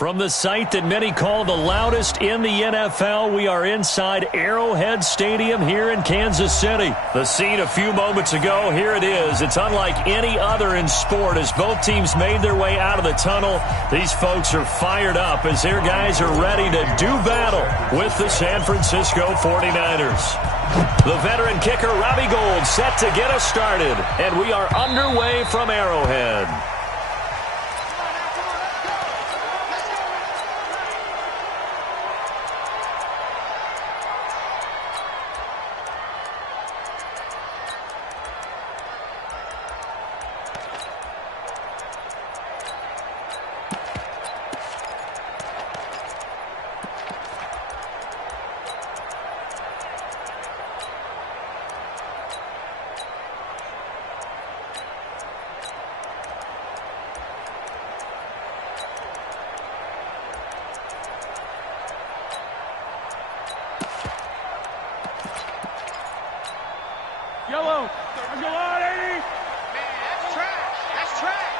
From the site that many call the loudest in the NFL, we are inside Arrowhead Stadium here in Kansas City. The scene a few moments ago, here it is. It's unlike any other in sport as both teams made their way out of the tunnel. These folks are fired up as their guys are ready to do battle with the San Francisco 49ers. The veteran kicker, Robbie Gould, set to get us started, and we are underway from Arrowhead. Yellow. Let's go on, 80. Man, that's trash. That's trash.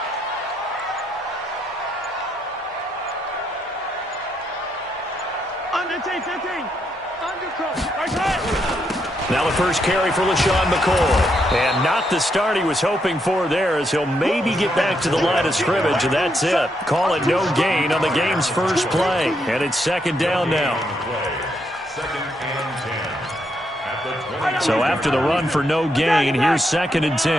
Under 10, 15. Undercut. Right side. Now the first carry for LaShawn McCoy. And not the start he was hoping for there as he'll maybe get back to the line of scrimmage, and that's it. Call it no gain on the game's first play. And it's second down now. So after the run for no gain, here's second and 10.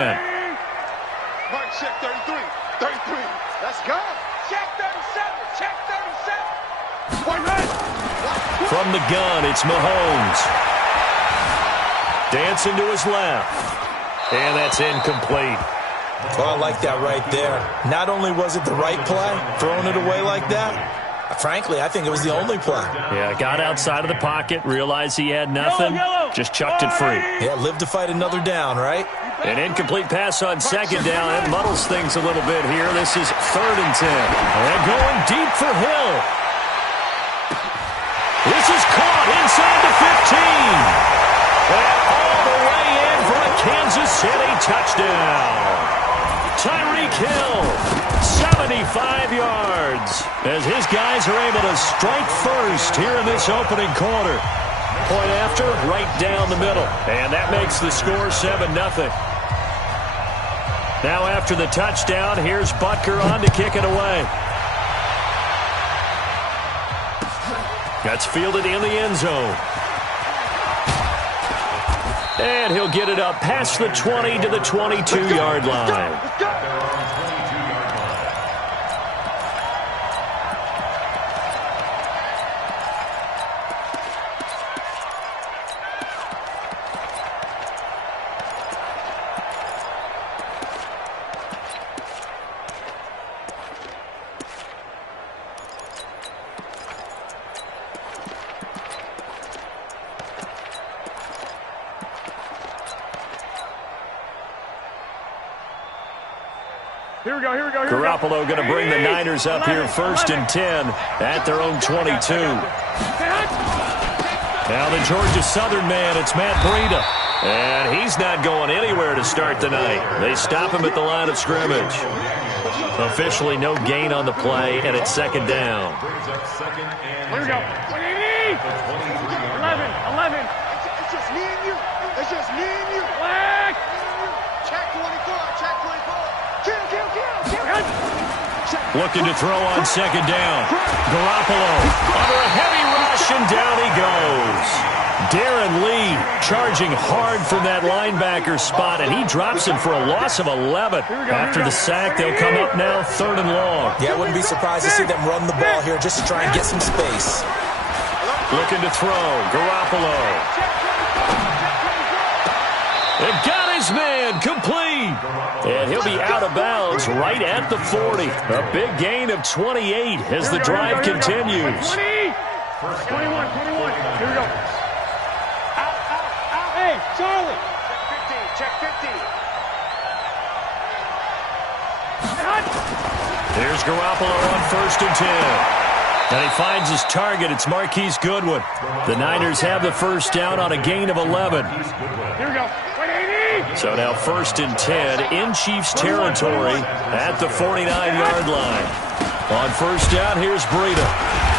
Mark, check 33. 33. Let's go. Check 37. Check 37. One right. From the gun, it's Mahomes. Dancing to his left. And that's incomplete. Well, I like that right there. Not only was it the right play, throwing it away like that, frankly, I think it was the only play. Yeah, got outside of the pocket, realized he had nothing, just chucked it free. Yeah, live to fight another down, right? An incomplete pass on second down. It muddles things a little bit here. This is third and 10. And going deep for Hill. This is caught inside the 15. And all the way in for a Kansas City touchdown. Tyreek Hill, 75 yards, as his guys are able to strike first here in this opening quarter. Point after, right down the middle, and that makes the score 7-0. Now after the touchdown, here's Butker on to kick it away. That's fielded in the end zone. And he'll get it up past the 20 to the 22-yard line. Here we go. Garoppolo going to bring the Niners up here first and 10 at their own 22. Now the Georgia Southern man, it's Matt Breida. And he's not going anywhere to start the night. They stop him at the line of scrimmage. Officially no gain on the play, and it's second down. Here we go. 180. 11. It's just me and you. It's just me and you. Black. Check 24. Check 24. Kill. Looking to throw on second down. Garoppolo under a heavy rush, and down he goes. Darren Lee charging hard from that linebacker spot, and he drops him for a loss of 11. After the sack, they'll come up now third and long. Yeah, I wouldn't be surprised to see them run the ball here just to try and get some space. Looking to throw. Garoppolo. It got his man complete. And he'll be out of bounds right at the 40. A big gain of 28 as the drive continues. 21. Here we go. Out. Hey, Charlie. Check 15. Here's Garoppolo on first and 10. And he finds his target. It's Marquise Goodwin. The Niners have the first down on a gain of 11. Here we go. So now first and 10 in Chiefs territory at the 49-yard line. On first down, here's Breida.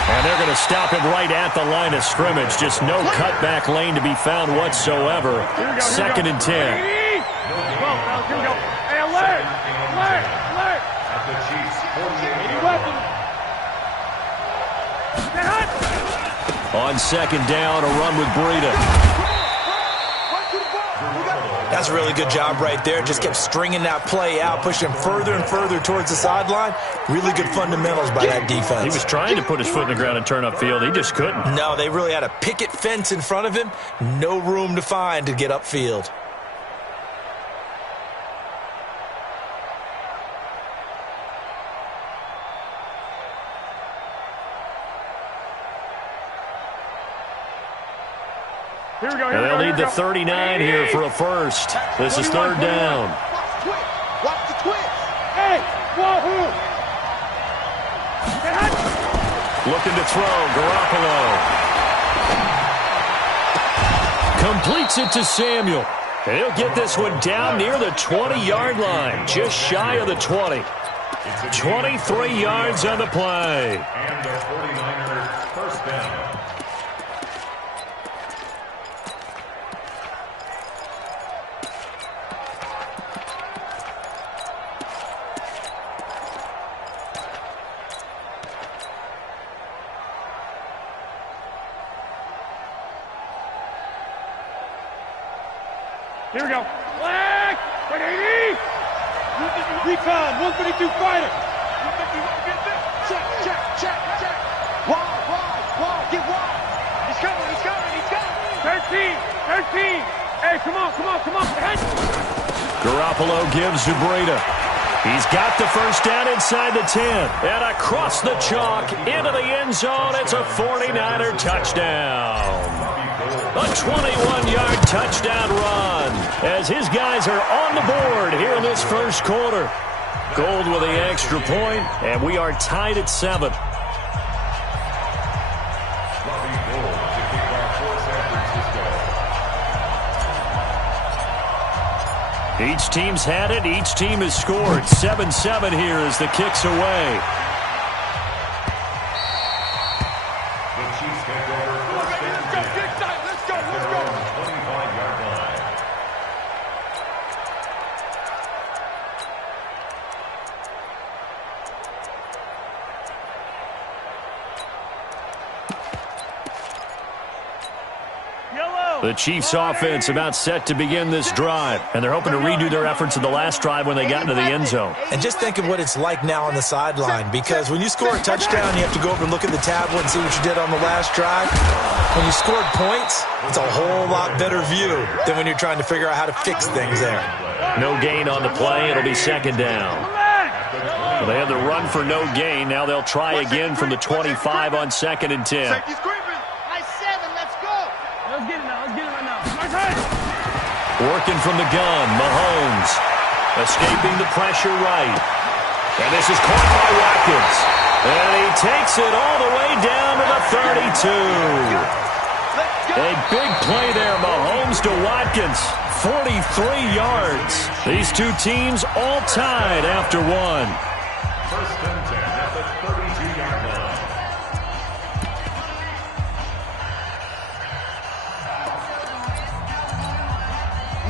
And they're going to stop him right at the line of scrimmage. Just no cutback lane to be found whatsoever. Second and 10. Here we go. Hey, alert! Alert! Alert! At the Chiefs, 48 weapon. On second down, a run with Breida. That's a really good job right there. Just kept stringing that play out, pushing him further and further towards the sideline. Really good fundamentals by that defense. He was trying to put his foot in the ground and turn upfield. He just couldn't. No, they really had a picket fence in front of him. No room to find to get upfield. Here we go. And they'll need the 39 here for a first. This is third down. Watch the twist. Hey, wahoo! Looking to throw, Garoppolo. Completes it to Samuel. And he'll get this one down near the 20-yard line, just shy of the 20. 23 yards on the play. And the 49ers first down. Here we go. Flag! 180! Recon, 152 fighter. 150, check. Wide, get wide. He's coming. 13. Hey, come on. Garoppolo gives to Breida. He's got the first down inside the 10. And across the chalk into the end zone. It's a 49er touchdown. A 21-yard touchdown run as his guys are on the board here in this first quarter. Gold with the extra point, and we are tied at 7. Each team's had it. Each team has scored. 7-7 here as the kick's away. The Chiefs take over first and 10. Let's go. 25-yard line. The Chiefs offense about set to begin this drive, and they're hoping to redo their efforts in the last drive when they got into the end zone. And just think of what it's like now on the sideline, because when you score a touchdown, you have to go over and look at the tablet and see what you did on the last drive. When you scored points, it's a whole lot better view than when you're trying to figure out how to fix things there. No gain on the play. It'll be second down. Well, they had the run for no gain. Now they'll try again from the 25 on second and 10. Working from the gun, Mahomes. Escaping the pressure right. And this is caught by Watkins. And he takes it all the way down to the 32. A big play there, Mahomes to Watkins. 43 yards. These two teams all tied after one. First and 10 at the 32-yard line.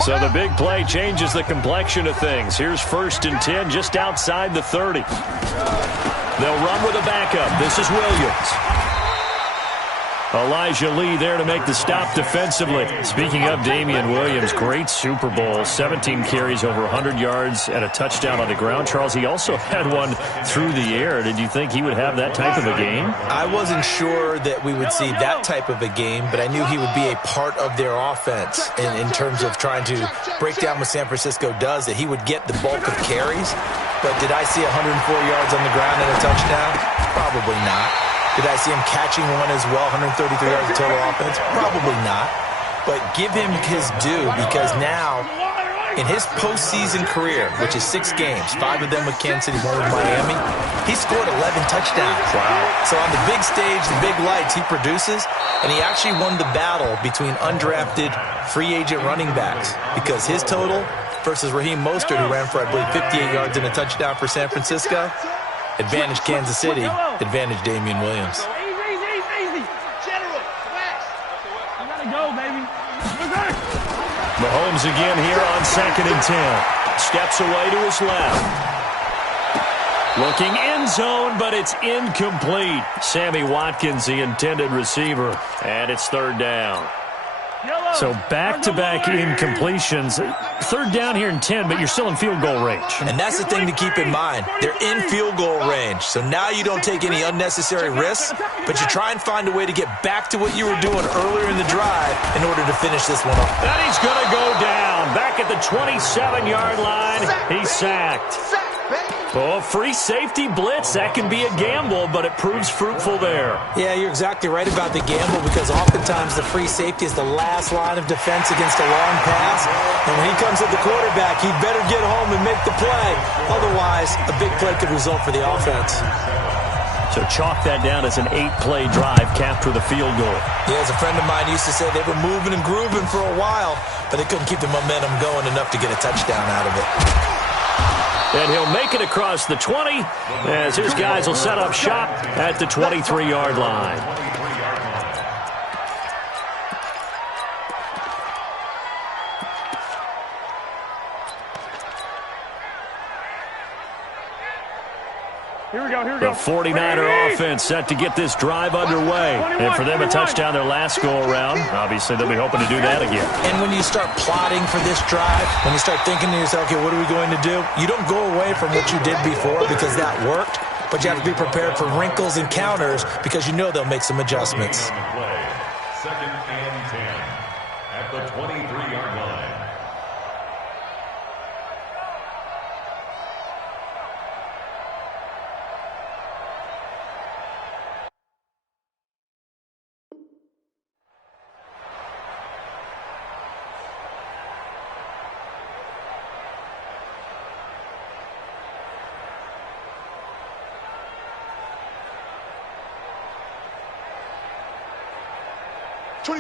So the big play changes the complexion of things. Here's first and 10 just outside the 30. They'll run with a backup. This is Williams. Elijah Lee there to make the stop defensively. Speaking of Damian Williams, great Super Bowl. 17 carries, over 100 yards, and a touchdown on the ground. Charles, he also had one through the air. Did you think he would have that type of a game? I wasn't sure that we would see that type of a game, but I knew he would be a part of their offense in terms of trying to break down what San Francisco does, that he would get the bulk of carries. But did I see 104 yards on the ground and a touchdown? Probably not. Did I see him catching one as well, 133 yards of total offense? Probably not. But give him his due, because now, in his postseason career, which is 6 games, 5 of them with Kansas City, 1 with Miami, he scored 11 touchdowns. Wow. So on the big stage, the big lights, he produces, and he actually won the battle between undrafted free agent running backs, because his total versus Raheem Mostert, who ran for, I believe, 58 yards and a touchdown for San Francisco, Advantage Kansas City, advantage Damian Williams. Easy. General, relax. You gotta go, baby. Mahomes again here on 2nd and 10. Steps away to his left. Looking end zone, but it's incomplete. Sammy Watkins, the intended receiver, and it's 3rd down. So back-to-back incompletions. 3rd down here in 10, but you're still in field goal range. And that's the thing to keep in mind. They're in field goal range. So now you don't take any unnecessary risks, but you try and find a way to get back to what you were doing earlier in the drive in order to finish this one off. And he's going to go down. Back at the 27-yard line, he's sacked. Oh, free safety blitz. That can be a gamble, but it proves fruitful there. Yeah, you're exactly right about the gamble because oftentimes the free safety is the last line of defense against a long pass. And when he comes at the quarterback, he'd better get home and make the play. Otherwise, a big play could result for the offense. So chalk that down as an 8-play drive, capped with a field goal. Yeah, as a friend of mine used to say, they were moving and grooving for a while, but they couldn't keep the momentum going enough to get a touchdown out of it. And he'll make it across the 20 as his guys will set up shop at the 23-yard line. Here we go. The 49er offense set to get this drive underway. And for them, a touchdown their last go-around. Obviously, they'll be hoping to do that again. And when you start plotting for this drive, when you start thinking to yourself, okay, what are we going to do? You don't go away from what you did before because that worked, but you have to be prepared for wrinkles and counters because you know they'll make some adjustments. 2nd and 10 at the 23-yard line.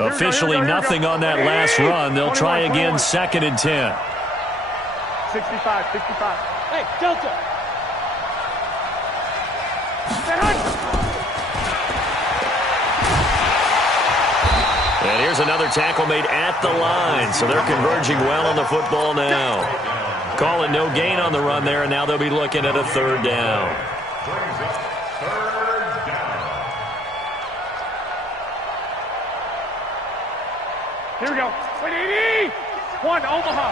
Officially nothing on that last run. They'll try again 2nd and 10. 65. Hey, Delta. And here's another tackle made at the line. So they're converging well on the football now. Call it no gain on the run there, and now they'll be looking at a 3rd down. Here we go. 180. 1, Omaha.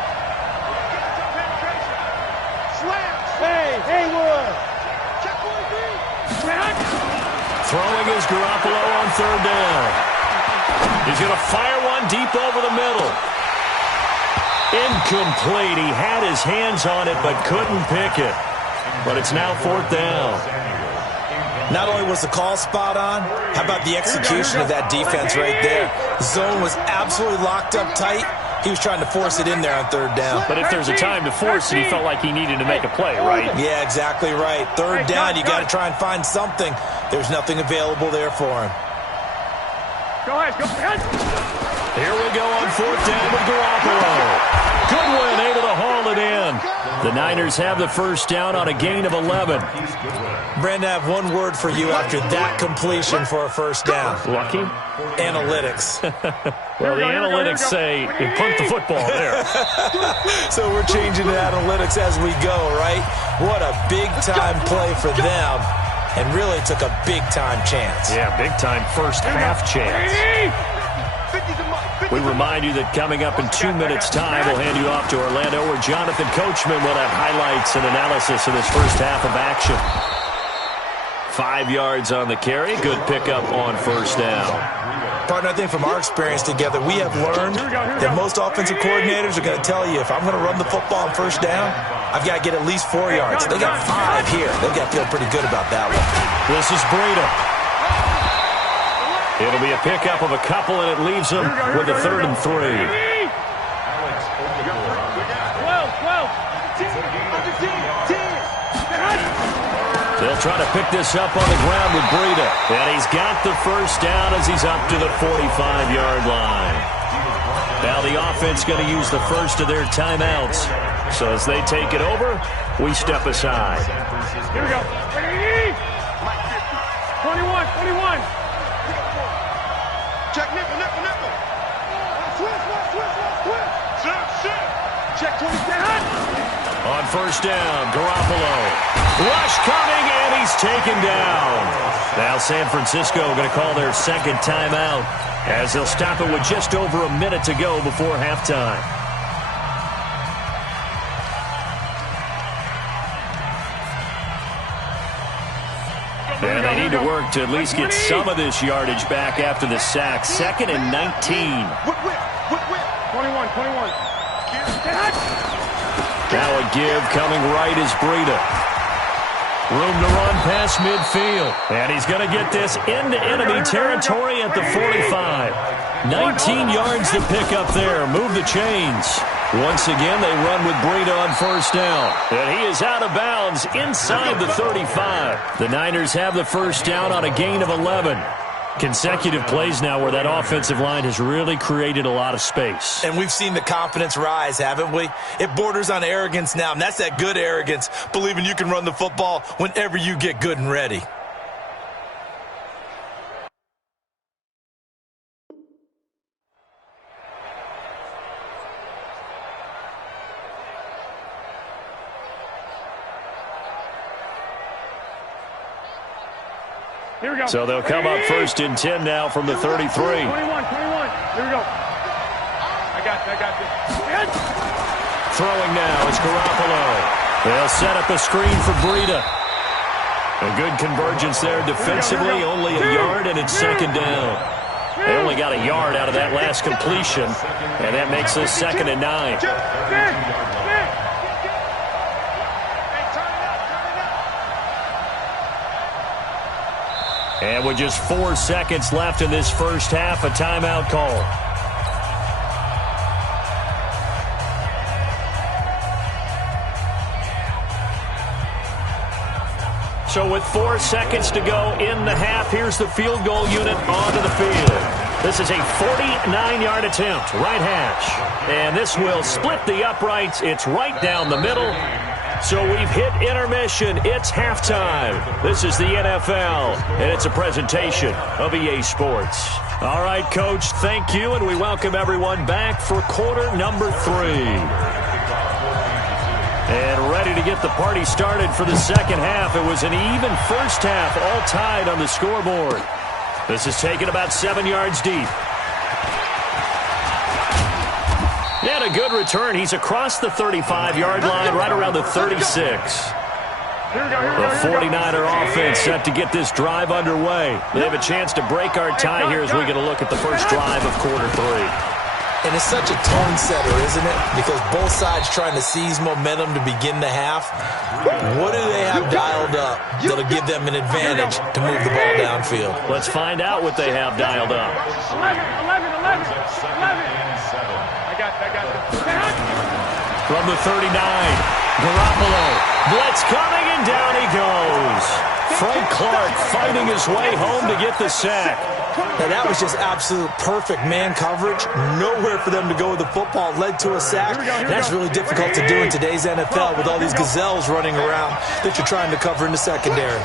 Hey, Haywood. Throwing is Garoppolo on 3rd down. He's going to fire one deep over the middle. Incomplete. He had his hands on it but couldn't pick it. But it's now 4th down. Not only was the call spot on, how about the execution of that defense right there? The zone was absolutely locked up tight. He was trying to force it in there on 3rd down. But if there's a time to force it, he felt like he needed to make a play, right? Yeah, exactly right. 3rd down, you got to try and find something. There's nothing available there for him. Go ahead. Here we go on 4th down with Garoppolo. Goodwin able to haul it in. The Niners have the 1st down on a gain of 11. Brandon, I have one word for you after that completion for a 1st down. Lucky? Analytics. Well, the analytics say you punt the football there. So we're changing to analytics as we go, right? What a big-time play for them. And really took a big-time chance. Yeah, big-time first half chance. We remind you that coming up in 2 minutes' time, we'll hand you off to Orlando, where Jonathan Coachman will have highlights and analysis of this first half of action. 5 yards on the carry. Good pickup on 1st down. Partner, I think from our experience together, we have learned that most offensive coordinators are going to tell you, if I'm going to run the football on 1st down, I've got to get at least 4 yards. They got 5 here. They've got to feel pretty good about that one. This is Breida. It'll be a pickup of a couple, and it leaves them with a 3rd and 3. They'll try to pick this up on the ground with Breida. And he's got the 1st down as he's up to the 45-yard line. Now the offense going to use the first of their timeouts. So as they take it over, we step aside. Here we go. first down. Garoppolo. Rush coming, and he's taken down. Now San Francisco going to call their second timeout as they'll stop it with just over a minute to go before halftime. And they need to work to at least get some of this yardage back after the sack. 2nd and 19. 21. Now a give coming right is Breida. Room to run past midfield. And he's going to get this into enemy territory at the 45. 19 yards to pick up there. Move the chains. Once again, they run with Breida on first down. And he is out of bounds inside the 35. The Niners have the first down on a gain of 11. Consecutive plays now where that offensive line has really created a lot of space. And we've seen the confidence rise, haven't we? It borders on arrogance now, and that's that good arrogance, believing you can run the football whenever you get good and ready. Here we go. So they'll come up first and 10 now from the 33. 21. Here we go. I got this. Throwing now is Garoppolo. They'll set up a screen for Breida. A good convergence there defensively, only a yard, and it's second down. They only got a yard out of that last completion, and that makes this 2nd and 9. And with just 4 seconds left in this first half, a timeout call. So with 4 seconds to go in the half, here's the field goal unit onto the field. This is a 49-yard attempt, right hash. And this will split the uprights. It's right down the middle. So we've hit intermission. It's halftime. This is the NFL, and it's a presentation of EA Sports. All right, Coach, thank you, and we welcome everyone back for quarter number 3. And ready to get the party started for the second half. It was an even first half, all tied on the scoreboard. This is taken about 7 yards deep. And a good return. He's across the 35-yard line, right around the 36. The 49er offense set to get this drive underway. They have a chance to break our tie here as we get a look at the first drive of quarter 3. And it's such a tone setter, isn't it? Because both sides trying to seize momentum to begin the half. What do they have dialed up that'll give them an advantage to move the ball downfield? Let's find out what they have dialed up. 11. I got it. From the 39, Garoppolo. Blitz coming, and down he goes. Frank Clark fighting his way home to get the sack. Now, that was just absolute perfect man coverage. Nowhere for them to go with the football. Led to a sack. That's really difficult to do in today's NFL with all these gazelles running around that you're trying to cover in the secondary.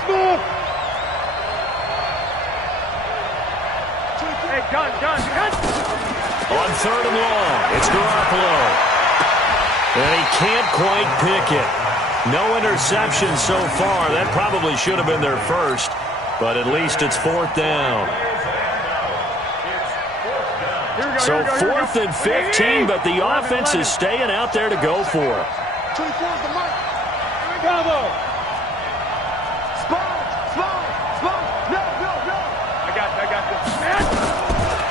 On 3rd and long, it's Garoppolo. And he can't quite pick it. No interception so far. That probably should have been their first, but at least it's 4th down. So 4th and 15, but the offense is staying out there to go for it. 24 is the mark. Bravo. Spawn. No. I got this.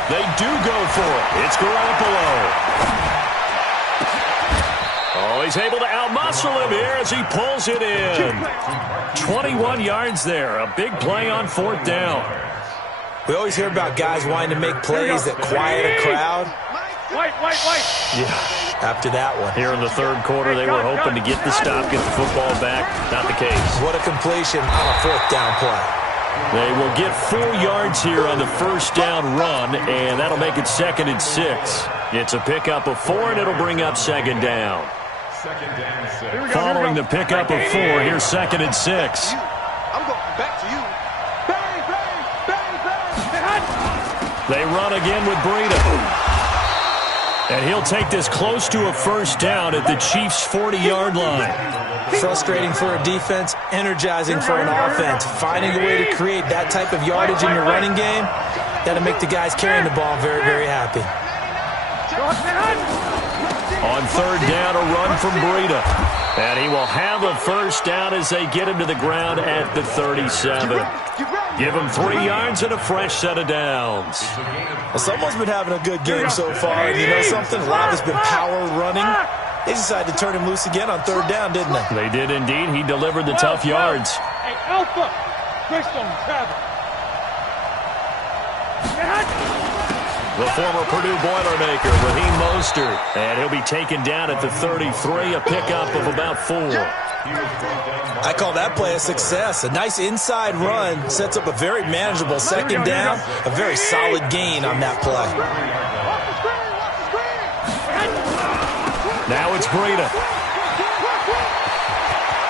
They do go for it. It's Garoppolo. Oh, he's able to outmuscle him here as he pulls it in. 21 yards there. A big play on 4th down. We always hear about guys wanting to make plays that quiet a crowd. White. Yeah, after that one. Here in the 3rd quarter, they were hoping to get the stop, get the football back. Not the case. What a completion on a 4th down play. They will get 4 yards here on the first down run, and that'll make it 2nd and 6. It's a pickup of 4, and it'll bring up 2nd down. Following the pickup of 4, here's 2nd and 6. I'm going back to you. Bang. They run again with Breida. And he'll take this close to a first down at the Chiefs' 40-yard line. Frustrating for a defense, energizing for an offense. Finding a way to create that type of yardage in your running game, that'll make the guys carrying the ball very, very happy. On third down, a run from Breida. And he will have a first down as they get him to the ground at the 37. Give him 3 yards and a fresh set of downs. Well, someone's been having a good game so far. And you know something? A lot has been power running. They decided to turn him loose again on third down, didn't they? They did indeed. He delivered the tough yards. Hey, Alpha! Greystone, travel. The former Purdue Boilermaker, Raheem Mostert. And he'll be taken down at the 33, a pickup of about 4. I call that play a success. A nice inside run sets up a very manageable second down. A very solid gain on that play. Now it's Breida.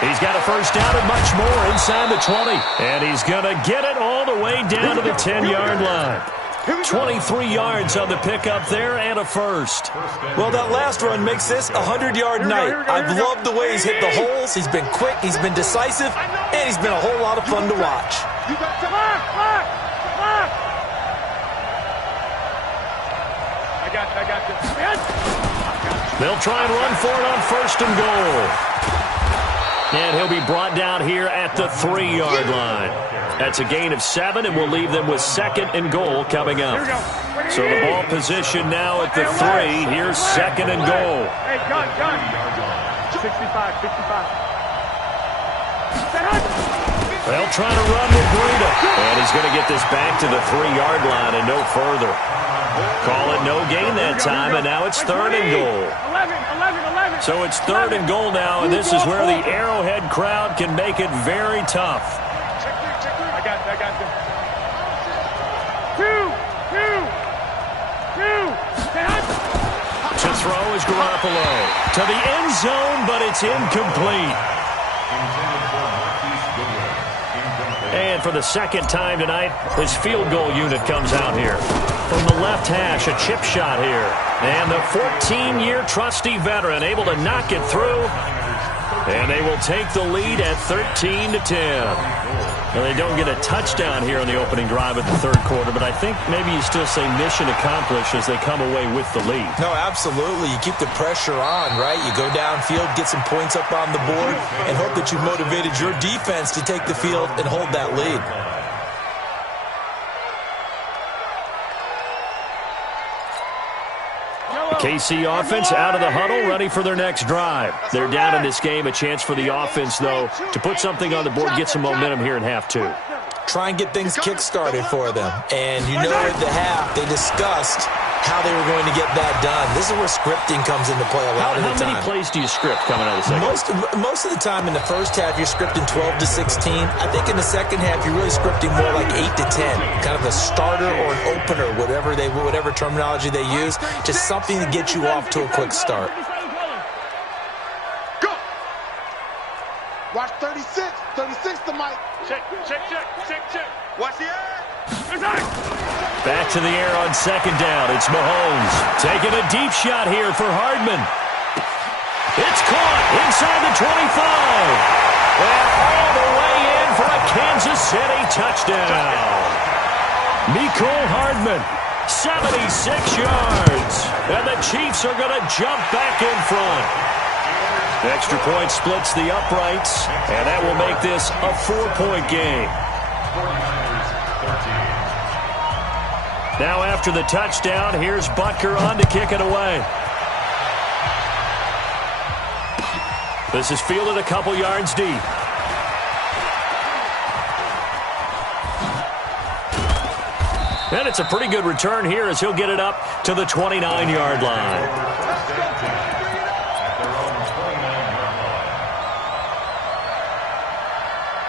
He's got a first down and much more inside the 20. And he's going to get it all the way down to the 10-yard line. 23 yards on the pickup there and a first. Well, that last run makes this a 100-yard night. I've loved the way he's hit the holes. He's been quick, he's been decisive, and he's been a whole lot of fun to watch. I got you. They'll try and run for it on first and goal. And he'll be brought down here at the 3-yard line. That's a gain of 7, and we'll leave them with second and goal coming up. So the ball position now at the 3. Here's second and goal. Hey, gun. 65. They'll try to run with Breida. And he's going to get this back to the 3-yard line and no further. Call it no gain that time, and now it's third and goal. 11. So it's third and goal now, and this is where the Arrowhead crowd can make it very tough. I got you. 2. To throw is Garoppolo. To the end zone, but it's incomplete. And for the second time tonight, his field goal unit comes out here. From the left hash, a chip shot here. And the 14-year trusty veteran able to knock it through. And they will take the lead at 13-10. Well, they don't get a touchdown here on the opening drive of the third quarter, but I think maybe you still say mission accomplished as they come away with the lead. No, absolutely. You keep the pressure on, right? You go downfield, get some points up on the board, and hope that you've motivated your defense to take the field and hold that lead. KC offense out of the huddle, ready for their next drive. They're down in this game. A chance for the offense, though, to put something on the board, get some momentum here in half 2. Try and get things kick-started for them. And you know at the half, they discussed how they were going to get that done. This is where scripting comes into play a lot of the time. How many plays do you script coming out of the second? Most of the time in the first half, you're scripting 12 to 16. I think in the second half, you're really scripting more like 8 to 10. Kind of a starter or an opener, whatever terminology they use. Just something to get you off to a quick start. Go! Watch 36. 36 to Mike. Check. Watch the air. Back to the air on second down. It's Mahomes taking a deep shot here for Hardman. It's caught inside the 25. And all the way in for a Kansas City touchdown. Mecole Hardman, 76 yards. And the Chiefs are going to jump back in front. Extra point splits the uprights, and that will make this a 4-point game. Now after the touchdown, here's Butker on to kick it away. This is fielded a couple yards deep. And it's a pretty good return here as he'll get it up to the 29-yard line.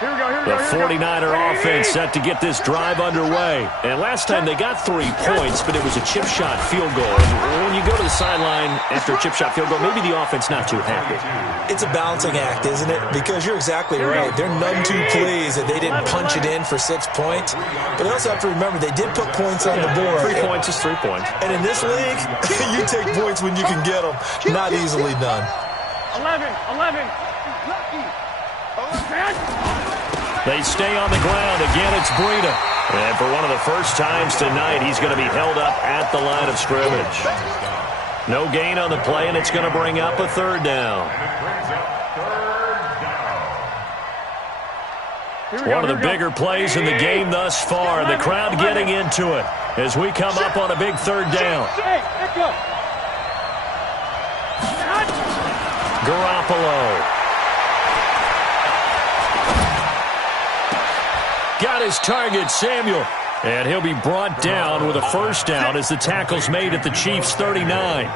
Here we The 49er offense set to get this drive underway. And last time they got 3 points, but it was a chip shot field goal. And when you go to the sideline after a chip shot field goal, maybe the offense not too happy. It's a balancing act, isn't it? Because you're exactly right. They're none too pleased that they didn't punch it in for 6 points. But they also have to remember they did put points on the board. 3 points is 3 points. And in this league, you take points when you can get them. Not easily done. 11. They stay on the ground. Again, it's Breida. And for one of the first times tonight, he's going to be held up at the line of scrimmage. No gain on the play, and it's going to bring up a 3rd down. One of the bigger plays in the game thus far. The crowd getting into it as we come up on a big 3rd down. Garoppolo. Got his target, Samuel. And he'll be brought down with a 1st down as the tackle's made at the Chiefs' 39.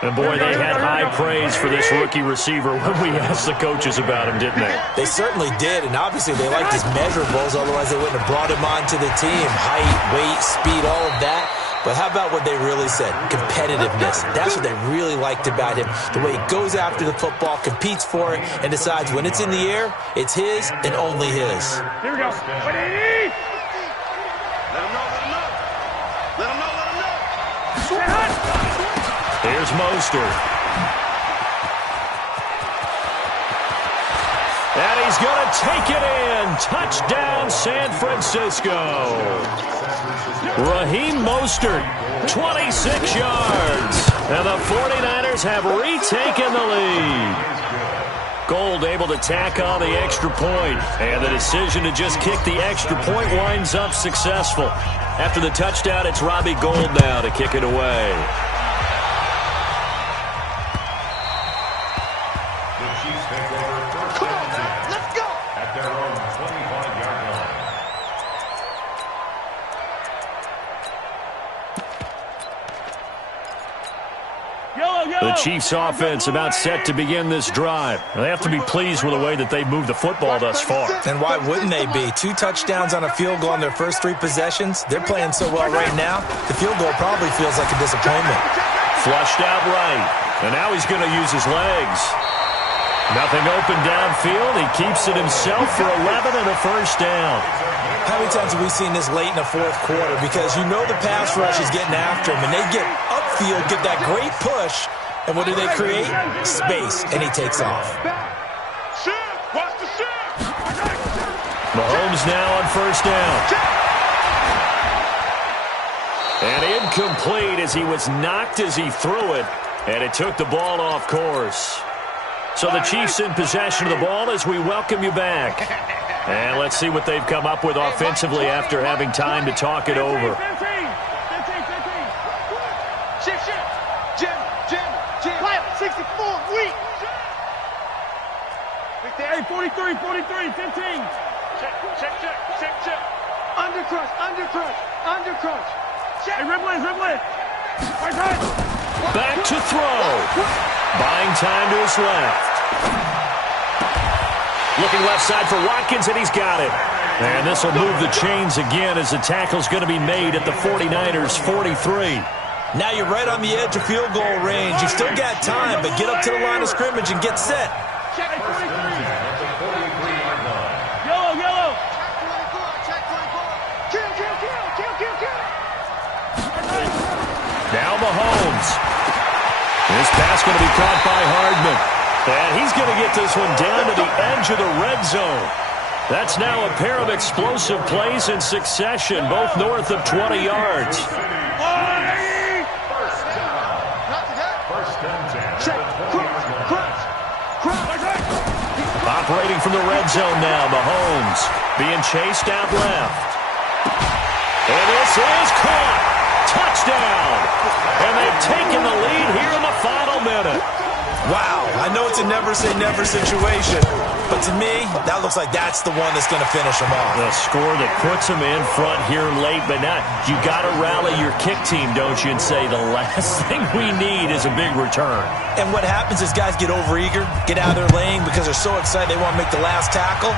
And boy, they had high praise for this rookie receiver when we asked the coaches about him, didn't they? They certainly did, and obviously they liked his measurables, otherwise they wouldn't have brought him onto the team. Height, weight, speed, all of that. But how about what they really said? Competitiveness. That's what they really liked about him. The way he goes after the football, competes for it, and decides when it's in the air, it's his and only his. Here we go. Let him know. Here's Mostert. And he's going to take it in. Touchdown, San Francisco. Raheem Mostert, 26 yards. And the 49ers have retaken the lead. Gold able to tack on the extra point. And the decision to just kick the extra point winds up successful. After the touchdown, it's Robbie Gould now to kick it away. The Chiefs offense about set to begin this drive. They have to be pleased with the way that they moved the football thus far. And why wouldn't they be? 2 touchdowns on a field goal in their first 3 possessions. They're playing so well right now, the field goal probably feels like a disappointment. Flushed out right. And now he's going to use his legs. Nothing open downfield. He keeps it himself for 11 and a 1st down. How many times have we seen this late in the 4th quarter? Because you know the pass rush is getting after him, and they get upfield, get that great push, and what do they create? Space, and he takes off. Mahomes now on 1st down. And incomplete as he was knocked as he threw it, and it took the ball off course. So the Chiefs in possession of the ball as we welcome you back. And let's see what they've come up with offensively after having time to talk it over. 43, 15. Check. Undercrush. Hey, Ribley. Back to throw. Buying time to his left. Looking left side for Watkins, and he's got it. And this will move the chains again as the tackle's going to be made at the 49ers' 43. Now you're right on the edge of field goal range. You've still got time, but get up to the line of scrimmage and get set. Check 43. Yellow. Kill. Now Mahomes. This pass going to be caught by Hardman. And he's going to get this one down to the edge of the red zone. That's now a pair of explosive plays in succession, both north of 20 yards. Operating from the red zone now, Mahomes being chased out left. And this is caught. Touchdown. And they've taken the lead here in the final minute. Wow, I know it's a never-say-never situation, but to me, that looks like that's the one that's going to finish them off. The score that puts them in front here late, but now you got to rally your kick team, don't you, and say the last thing we need is a big return. And what happens is guys get overeager, get out of their lane because they're so excited they want to make the last tackle.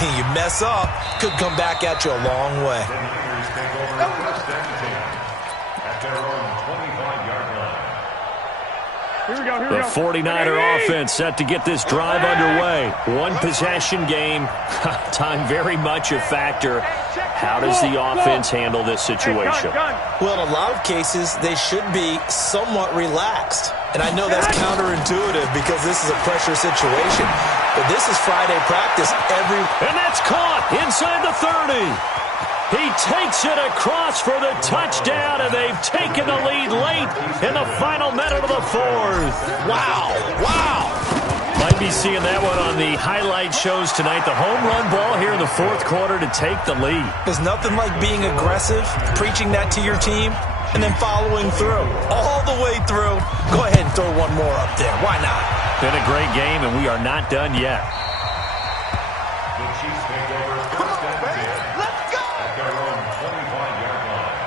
You mess up, could come back at you a long way. The Niners take over first and 10 at their own 25-yard line. The 49er offense set to get this drive underway. One possession game. Time very much a factor. How does the offense handle this situation? Well, in a lot of cases, they should be somewhat relaxed. And I know that's counterintuitive because this is a pressure situation. But this is Friday practice. And that's caught inside the 30. He takes it across for the touchdown, and they've taken the lead late in the final minute of the fourth. Wow. Might be seeing that one on the highlight shows tonight. The home run ball here in the fourth quarter to take the lead. There's nothing like being aggressive, preaching that to your team, and then following through. All the way through. Go ahead and throw one more up there. Why not? Been a great game, and we are not done yet. The Chiefs take over first and 10 at their own 25-yard line.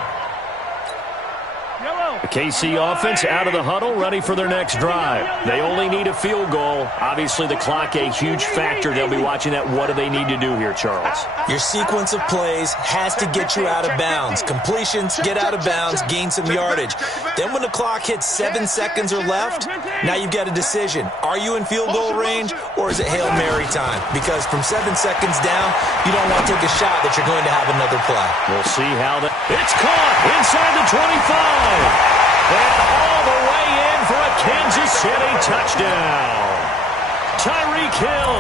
The KC offense out of the huddle, ready for their next drive. They only need a field goal. Obviously, the clock a huge factor. They'll be watching that. What do they need to do here, Charles? Your sequence of plays has to get you out of bounds. Completions, get out of bounds, gain some yardage. Then when the clock hits 7 seconds or left, now you've got a decision. Are you in field goal range, or is it Hail Mary time? Because from 7 seconds down, you don't want to take a shot that you're going to have another play. We'll see how that... It's caught inside the 25. And all the way in for a Kansas City touchdown. Tyreek Hill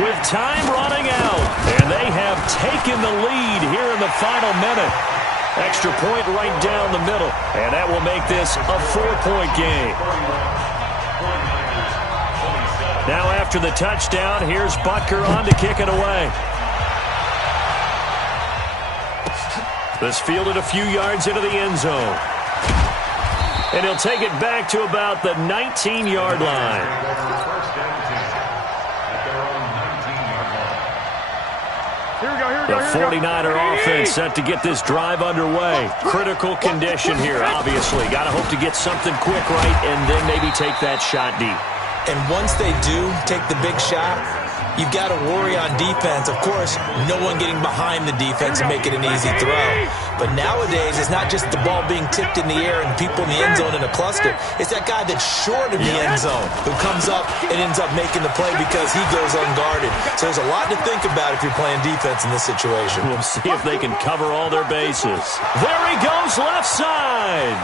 with time running out. And they have taken the lead here in the final minute. Extra point right down the middle. And that will make this a 4-point game. Now after the touchdown, here's Butker on to kick it away. This fielded a few yards into the end zone. And he'll take it back to about the 19-yard line. The 49er offense set to get this drive underway. Critical condition here, obviously. Got to hope to get something quick right and then maybe take that shot deep. And once they do take the big shot, you've got to worry on defense. Of course, no one getting behind the defense and make it an easy throw. But nowadays, it's not just the ball being tipped in the air and people in the end zone in a cluster. It's that guy that's short of the end zone who comes up and ends up making the play because he goes unguarded. So there's a lot to think about if you're playing defense in this situation. We'll see if they can cover all their bases. There he goes, left side.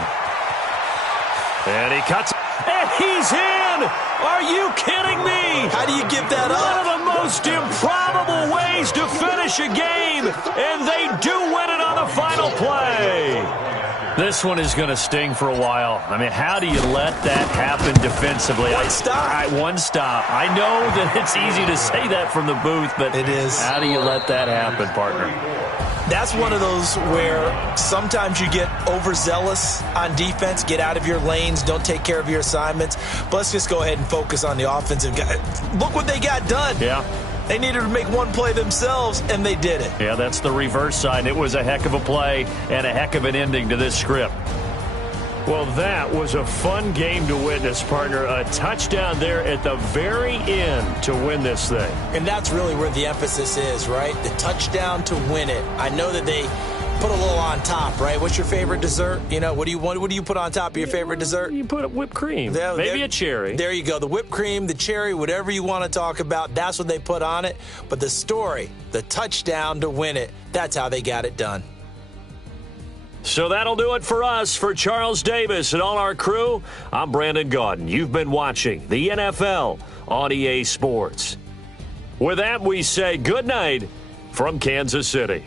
And he cuts. And he's in! Are you kidding me? How do you give that up? One of the most improbable ways to finish a game, and they do win it on the final play. This one is going to sting for a while. I mean, how do you let that happen defensively? One stop. One stop. I know that it's easy to say that from the booth, but it is. How do you let that happen, partner? That's one of those where sometimes you get overzealous on defense, get out of your lanes, don't take care of your assignments. But let's just go ahead and focus on the offensive guy. Look what they got done. Yeah. They needed to make one play themselves, and they did it. Yeah, that's the reverse side. It was a heck of a play and a heck of an ending to this script. Well, that was a fun game to witness, partner. A touchdown there at the very end to win this thing. And that's really where the emphasis is, right? The touchdown to win it. I know that they put a little on top, right? What's your favorite dessert? You know, what do you put on top of your favorite dessert? You put whipped cream. Maybe a cherry. There you go. The whipped cream, the cherry, whatever you want to talk about, that's what they put on it. But the story, the touchdown to win it, that's how they got it done. So that'll do it for us. For Charles Davis and all our crew, I'm Brandon Gaudin. You've been watching the NFL on EA Sports. With that, we say good night from Kansas City.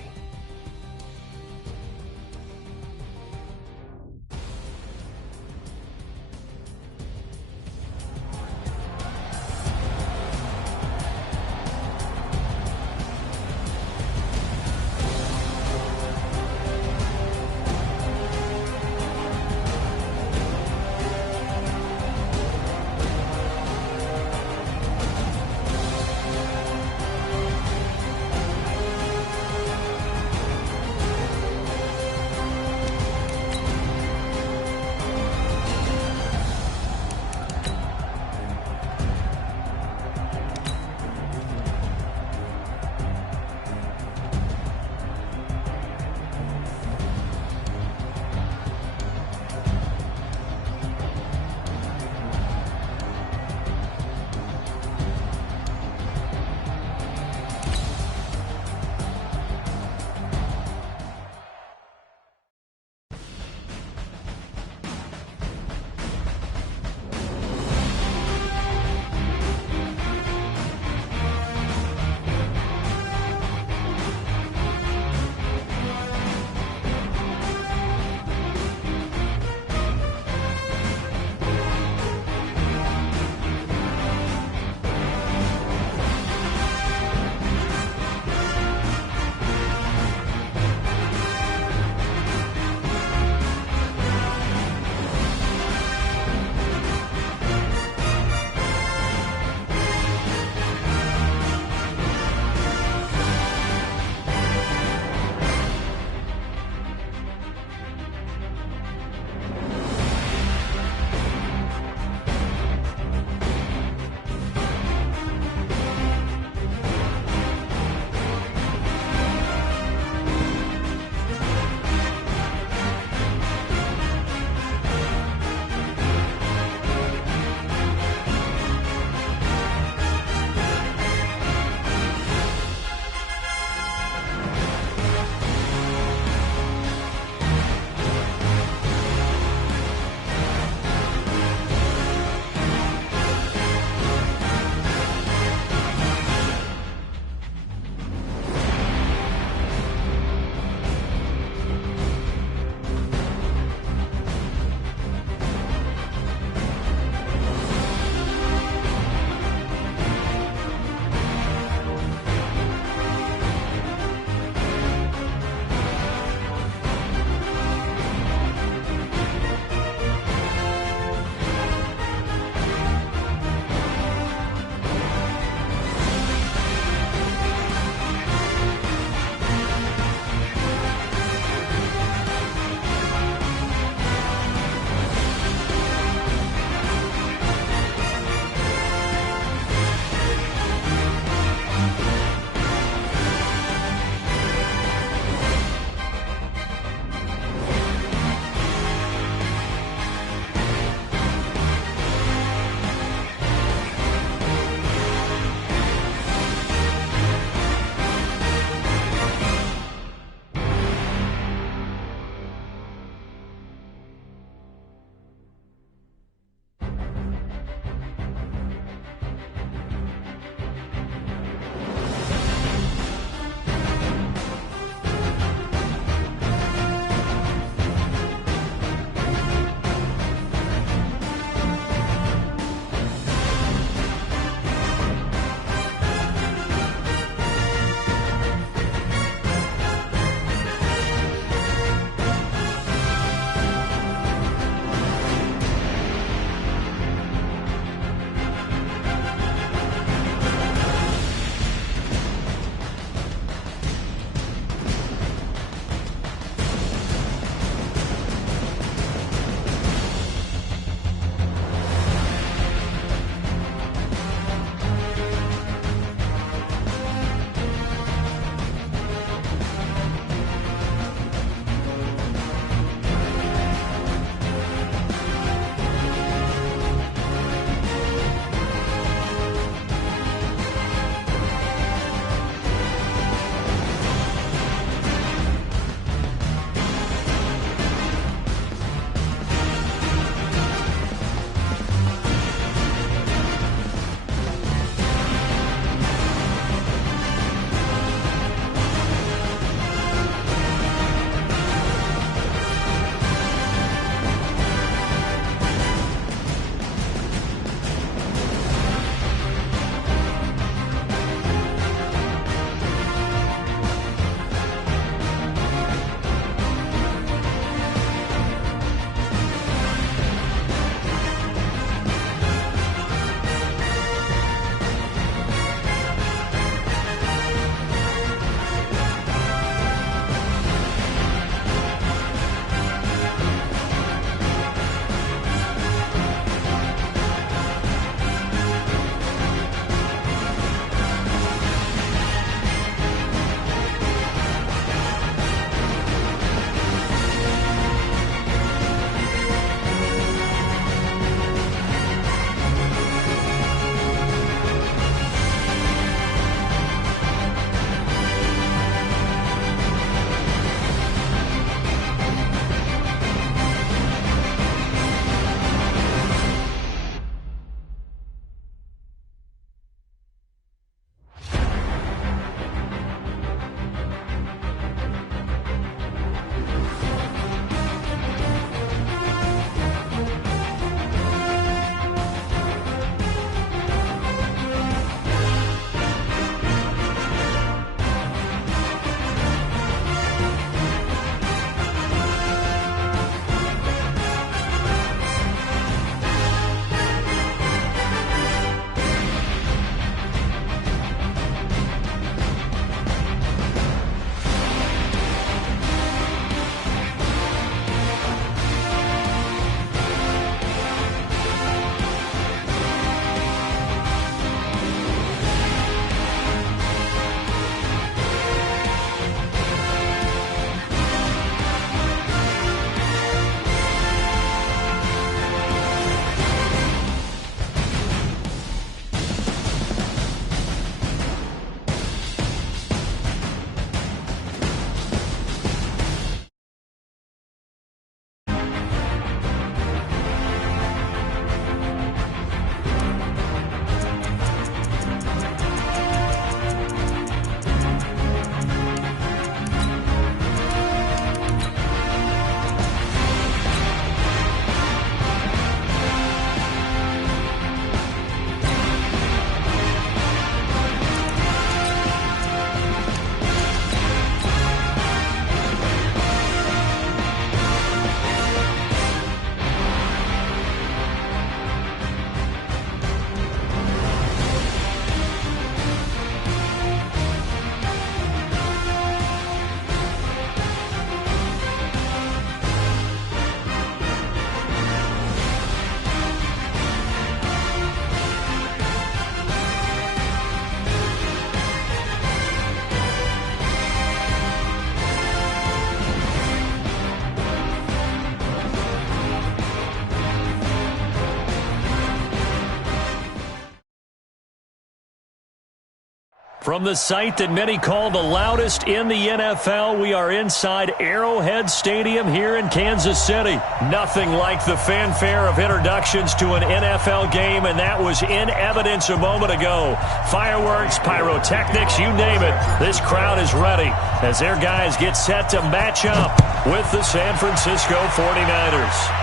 From the site that many call the loudest in the NFL, we are inside Arrowhead Stadium here in Kansas City. Nothing like the fanfare of introductions to an NFL game, and that was in evidence a moment ago. Fireworks, pyrotechnics, you name it. This crowd is ready as their guys get set to match up with the San Francisco 49ers.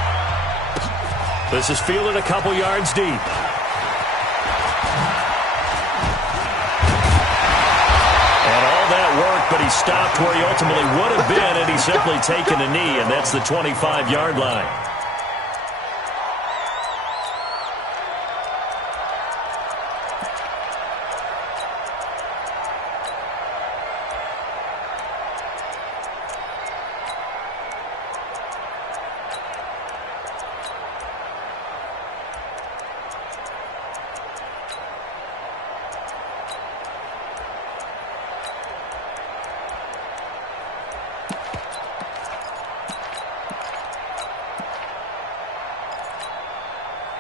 This is fielded a couple yards deep. Work, but he stopped where he ultimately would have been, and he's simply taken a knee, and that's the 25-yard line.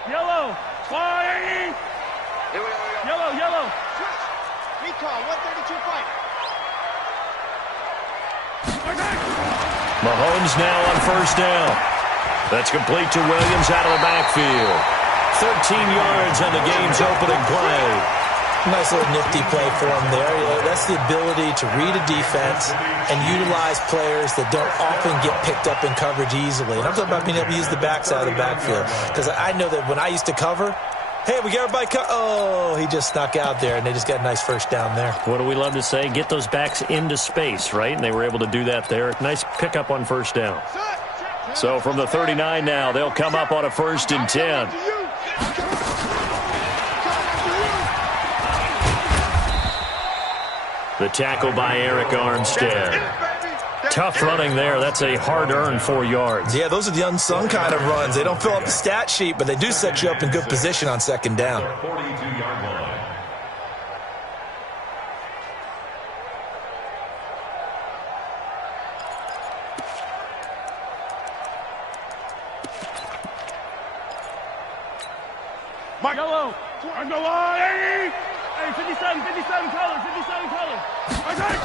Yellow, flying! Yellow. Switch. Recall, 132 fight. Mahomes now on first down. That's complete to Williams out of the backfield. 13 yards on the game's opening play. Nice little nifty play for him there. That's the ability to read a defense and utilize players that don't often get picked up in coverage easily. And I'm talking about being able to use the backside of the backfield. Because I know that when I used to cover, hey, we got everybody oh, he just snuck out there, and they just got a nice first down there. What do we love to say? Get those backs into space, right? And they were able to do that there. Nice pickup on first down. So from the 39 now, they'll come up on a 1st and 10. The tackle by Eric Armstead. Tough running there. That's a hard-earned 4 yards. Yeah, those are the unsung kind of runs. They don't fill up the stat sheet, but they do set you up in good position on 2nd down. 42-yard line. Mike. Yellow. On the line. Hey, 57 color. Okay.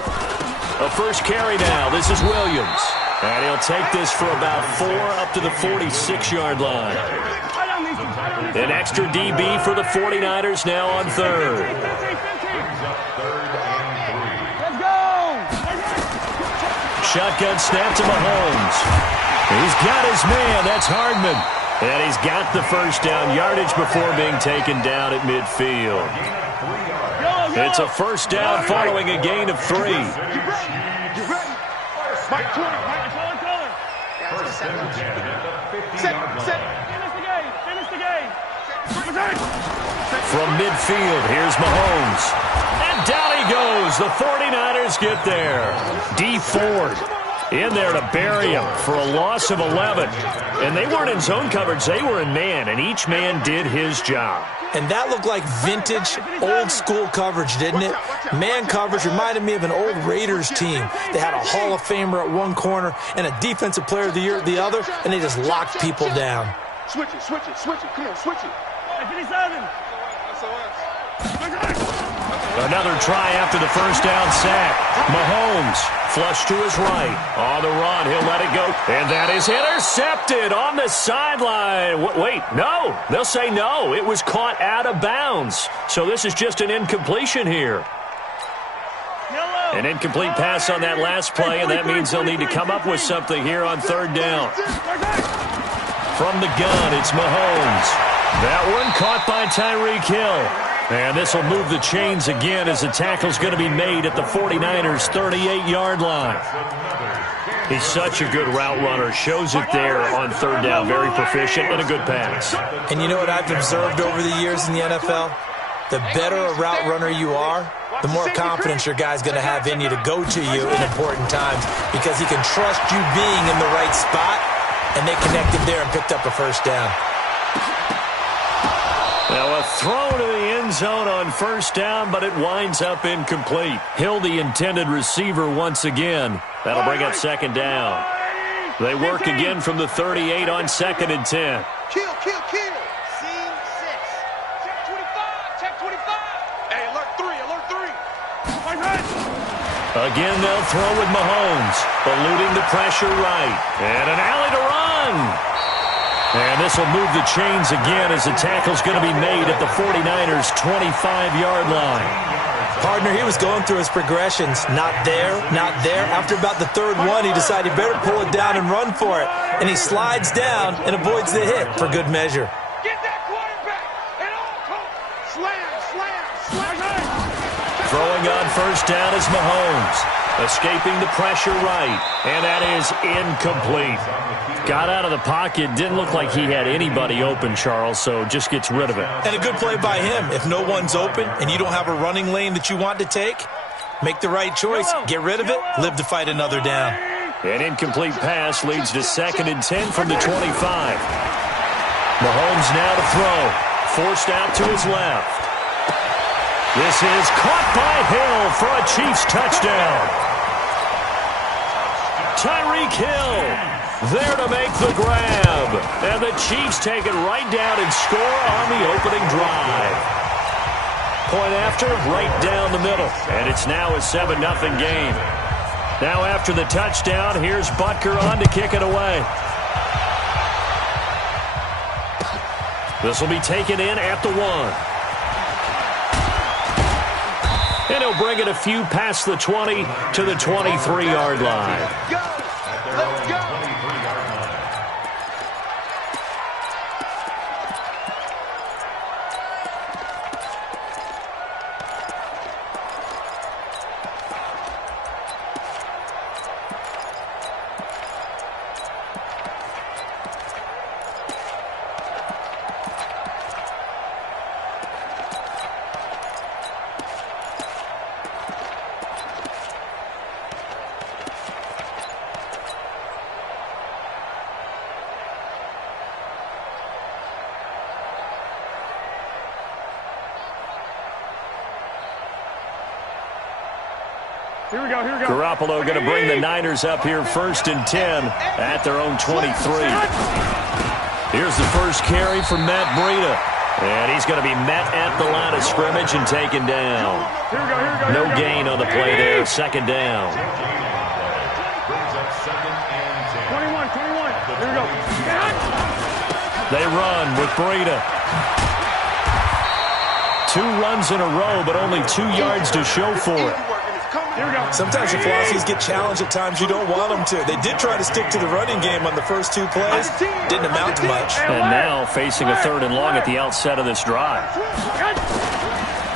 A first carry now. This is Williams. And he'll take this for about 4 up to the 46-yard line. An extra DB for the 49ers now on 3rd. Let's go. Shotgun snap to Mahomes. He's got his man. That's Hardman. And he's got the first down yardage before being taken down at midfield. It's a first down following a gain of 3. Finish the game. From midfield, here's Mahomes. And down he goes. The 49ers get there. D Ford in there to bury him for a loss of 11. And they weren't in zone coverage. They were in man, and each man did his job. And that looked like vintage, old-school coverage, didn't it? Man coverage reminded me of an old Raiders team. They had a Hall of Famer at one corner and a Defensive Player of the Year at the other, and they just locked people down. Switch it. Come on, switch it. 57. Another try after the first down sack. Mahomes flush to his right. On the run, he'll let it go. And that is intercepted on the sideline. Wait, no. They'll say no. It was caught out of bounds. So this is just an incompletion here. An incomplete pass on that last play, and that means they'll need to come up with something here on 3rd down. From the gun, it's Mahomes. That one caught by Tyreek Hill. And this will move the chains again as the tackle's going to be made at the 49ers' 38-yard line. He's such a good route runner. Shows it there on 3rd down. Very proficient and a good pass. And you know what I've observed over the years in the NFL? The better a route runner you are, the more confidence your guy's going to have in you to go to you in important times because he can trust you being in the right spot, and they connected there and picked up a first down. Now a throw to the end zone on 1st down, but it winds up incomplete. Hill, the intended receiver once again. That'll bring up 2nd down. They work again from the 38 on 2nd and 10. Kill. Scene 6. Check 25. Hey, alert 3. Again, they'll throw with Mahomes, eluding the pressure right. And an alley to run. And this will move the chains again as the tackle's going to be made at the 49ers' 25-yard line. Partner, he was going through his progressions. Not there, not there. After about the third one, he decided he better pull it down and run for it. And he slides down and avoids the hit for good measure. Get that quarterback and all coach. Slam, slam, slam. Throwing on first down is Mahomes. Escaping the pressure right. And that is incomplete. Got out of the pocket. Didn't look like he had anybody open, Charles, so just gets rid of it. And a good play by him. If no one's open and you don't have a running lane that you want to take, make the right choice. Get rid of it. Live to fight another down. An incomplete pass leads to 2nd and 10 from the 25. Mahomes now to throw. Forced out to his left. This is caught by Hill for a Chiefs touchdown. Tyreek Hill there to make the grab. And the Chiefs take it right down and score on the opening drive. Point after, right down the middle. And it's now a 7-0 game. Now after the touchdown, here's Butker on to kick it away. This will be taken in at the 1. And he'll bring it a few past the 20 to the 23-yard line. Go! Let's go! Here we go. Garoppolo going to bring the Niners up here 1st and 10 at their own 23. Here's the first carry for Matt Breida. And he's going to be met at the line of scrimmage and taken down. Here we go. No gain on the play there. 2nd down. Brings up 2nd and 10. 21. Here we go. They run with Breida. 2 runs in a row, but only 2 yards to show for it. Here we go. Sometimes your philosophies get challenged at times you don't want them to. They did try to stick to the running game on the first 2 plays. Didn't amount to much. And now facing a 3rd and long at the outset of this drive.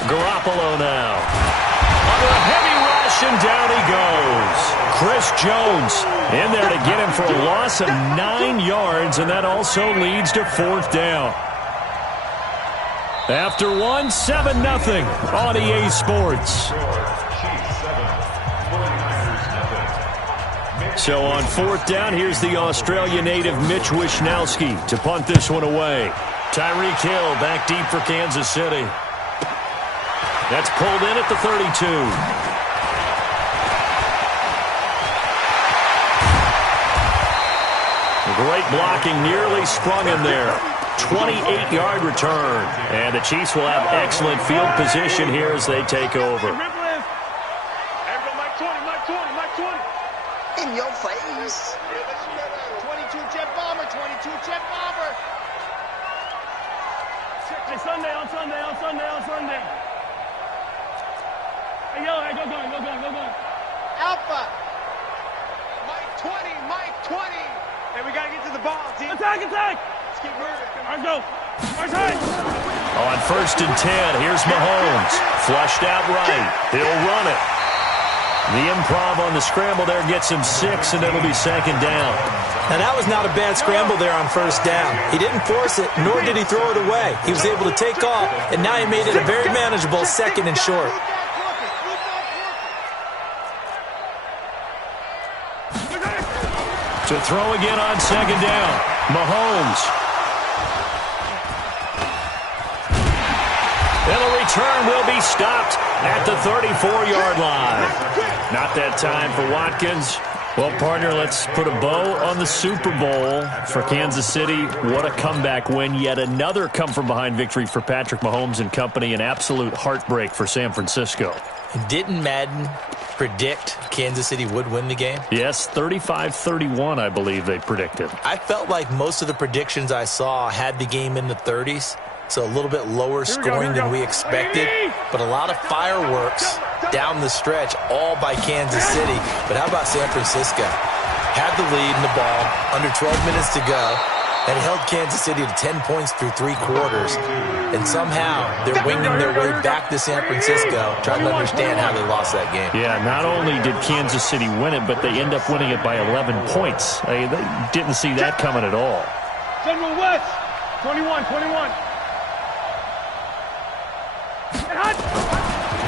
Garoppolo now. Under a heavy rush, and down he goes. Chris Jones in there to get him for a loss of 9 yards, and that also leads to 4th down. After 1, 7-0 on EA Sports. So on 4th down, here's the Australia native Mitch Wishnowsky to punt this one away. Tyreek Hill back deep for Kansas City. That's pulled in at the 32. Great blocking, nearly sprung in there. 28-yard return. And the Chiefs will have excellent field position here as they take over. In your face. 22 jet bomber, 22 jet bomber. Hey, Sunday. Hey, yo, hey, go going. Alpha. Mike 20. Hey, we got to get to the ball, team. Attack. Let's get moving. Let's go. On 1st and 10, here's Mahomes. Flushed out right. He'll run it. The improv on the scramble there gets him 6, and it'll be 2nd down. Now, that was not a bad scramble there on 1st down. He didn't force it, nor did he throw it away. He was able to take off, and now he made it a very manageable 2nd and short. To throw again on 2nd down. Mahomes. And the return will be stopped at the 34-yard line. Not that time for Watkins. Well, partner, let's put a bow on the Super Bowl for Kansas City. What a comeback win. Yet another come-from-behind victory for Patrick Mahomes and company. An absolute heartbreak for San Francisco. Didn't Madden predict Kansas City would win the game? Yes, 35-31, I believe they predicted. I felt like most of the predictions I saw had the game in the 30s, so a little bit lower scoring than we expected, but a lot of fireworks down the stretch, all by Kansas City. But how about San Francisco? Had the lead in the ball, under 12 minutes to go, and held Kansas City to 10 points through 3 quarters. And somehow they're winging their way back to San Francisco, trying to understand how they lost that game. Yeah, not only did Kansas City win it, but they end up winning it by 11 points. They didn't see that coming at all. General West, 21.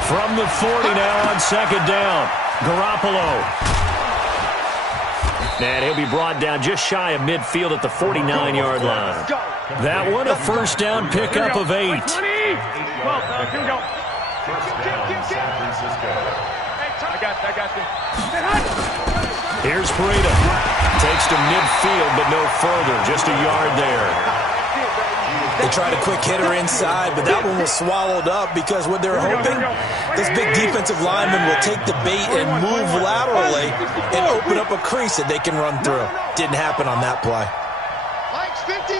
From the 40 now on second down, Garoppolo. And he'll be brought down just shy of midfield at the 49-yard line. That one, a first down pickup of 8. First down, San Francisco. I got this. Here's Breida. Takes to midfield, but no further. Just a yard there. They tried a quick hitter inside, but that one was swallowed up because what they're hoping, this big defensive lineman will take the bait and move laterally and open up a crease that they can run through. Didn't happen on that play. Mike's 50.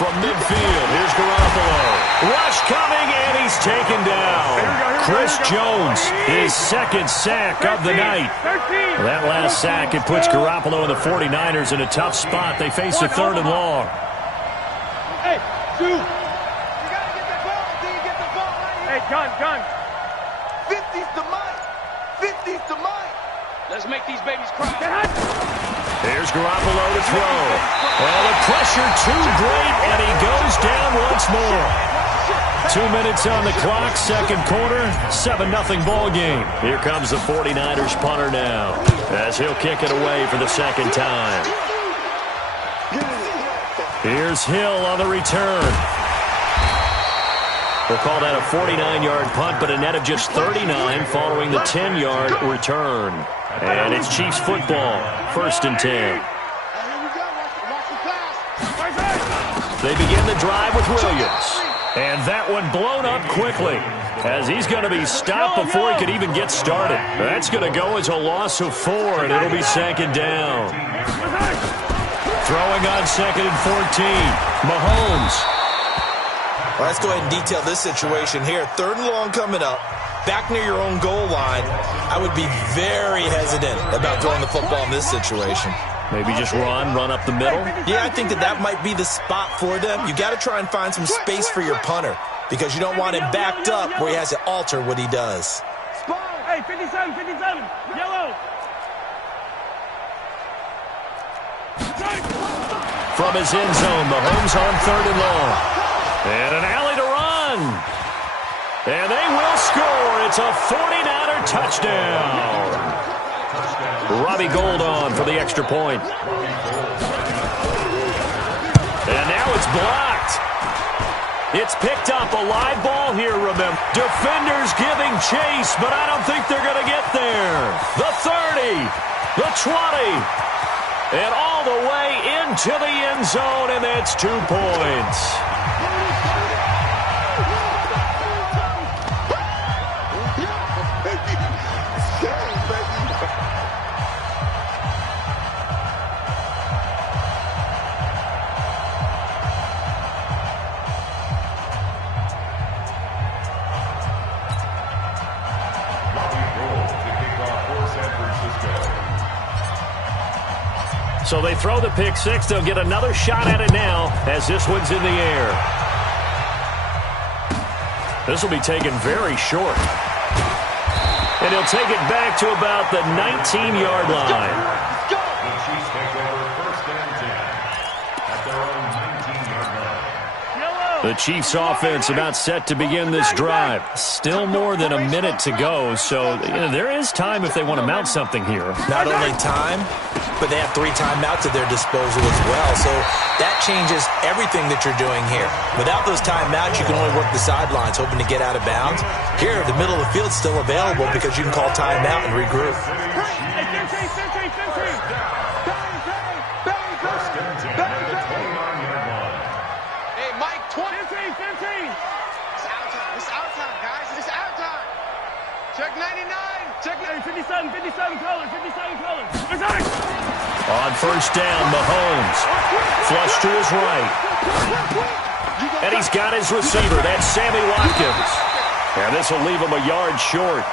From midfield, here's Garoppolo. Rush coming, and he's taken down. Chris Jones, his second sack of the night. That last sack, it puts Garoppolo and the 49ers in a tough spot. They face a 3rd and long. Hey, dude. You got to get the ball until you get the ball right here. Hey, gun. 50's to Mike. Let's make these babies cry. Here's Garoppolo to throw. Well, the pressure too great, and he goes down once more. 2 minutes on the clock, second quarter, 7-0 ball game. Here comes the 49ers punter now, as he'll kick it away for the second time. Here's Hill on the return. We'll call that a 49-yard punt, but a net of just 39 following the 10-yard return. And it's Chiefs football, 1st and 10. They begin the drive with Williams. And that one blown up quickly, as he's going to be stopped before he could even get started. That's going to go as a loss of 4, and it'll be second down. Throwing on 2nd and 14, Mahomes. Well, let's go ahead and detail this situation here. 3rd and long coming up. Back near your own goal line. I would be very hesitant about throwing the football in this situation. Maybe just run up the middle? Yeah, I think that might be the spot for them. You got to try and find some space for your punter because you don't want him backed up where he has to alter what he does. Hey, 57, yellow. From his end zone, Mahomes on 3rd and long. And an alley to run. And they will score. It's a 49er touchdown. Robbie Gould on for the extra point. And now it's blocked. It's picked up, a live ball here, remember. Defenders giving chase, but I don't think they're going to get there. The 30, the 20, and all the way into the end zone, and that's 2 points. So they throw the pick six. They'll get another shot at it now as this one's in the air. This will be taken very short. And he'll take it back to about the 19-yard line. The Chiefs take over 1st and 10 at their own 19-yard line. The Chiefs offense about set to begin this drive. Still more than a minute to go, so there is time if they want to mount something here. Not only time, but they have 3 timeouts at their disposal as well. So that changes everything that you're doing here. Without those timeouts, you can only work the sidelines, hoping to get out of bounds. Here, the middle of the field's still available because you can call timeout and regroup. First and 10 at the 29-yard line. Hey, Mike, 20. 15. It's our time. It's our time, guys. It's our time. Check 99. Check 57 colors. On first down, Mahomes. Flush to his right. And he's got his receiver. That's Sammy Watkins. And this will leave him a yard short.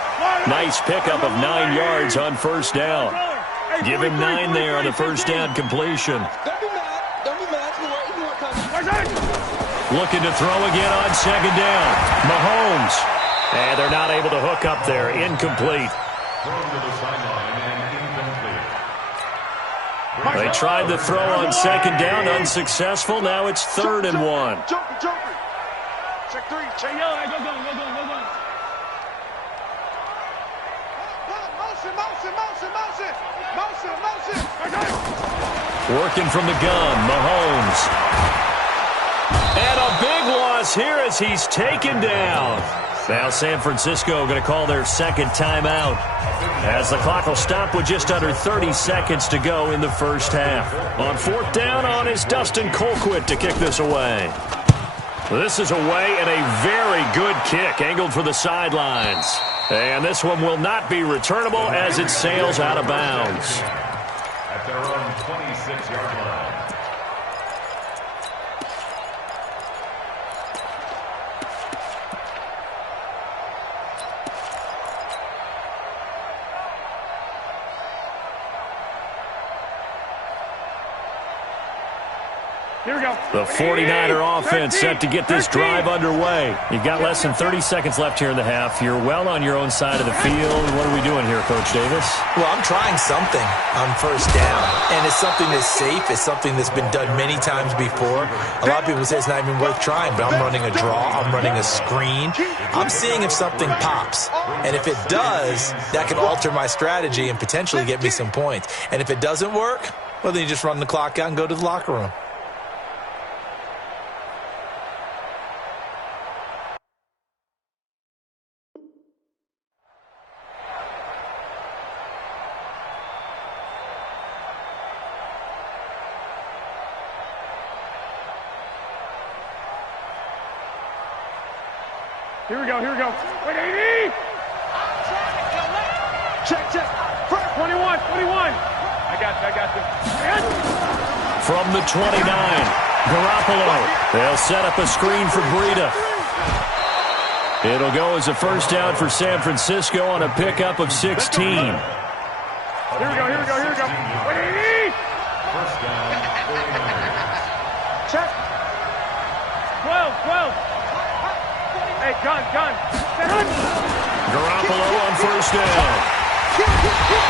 Nice pickup of 9 yards on first down. Give him 9 there on the first down completion. Don't be mad. Don't be mad. You know what comes. Looking to throw again on second down. Mahomes. And they're not able to hook up there. Incomplete. Thrown to the sideline and incomplete. They tried the throw on second down. Unsuccessful. Now it's 3rd and 1. Joker. Check 3. Check. Go going. Motion. Working from the gun, Mahomes. And a big loss here as he's taken down. Now San Francisco going to call their second timeout as the clock will stop with just under 30 seconds to go in the first half. On 4th down is Dustin Colquitt to kick this away. This is away and a very good kick angled for the sidelines. And this one will not be returnable as it sails out of bounds. At their own 26-yard line. Here we go. The 49er offense set to get this drive underway. You've got less than 30 seconds left here in the half. You're well on your own side of the field. What are we doing here, Coach Davis? Well, I'm trying something on first down, and it's something that's safe. It's something that's been done many times before. A lot of people say it's not even worth trying, but I'm running a draw. I'm running a screen. I'm seeing if something pops, and if it does, that can alter my strategy and potentially get me some points. And if it doesn't work, well, then you just run the clock out and go to the locker room. Here we go. Wait, 80! Check. 21. I got this. From the 29, Garoppolo. They'll set up a screen for Breida. It'll go as a first down for San Francisco on a pickup of 16. Here we go. Wait, 80! First down, 49ers. Check. 12. Hey, gun. Garoppolo on first down.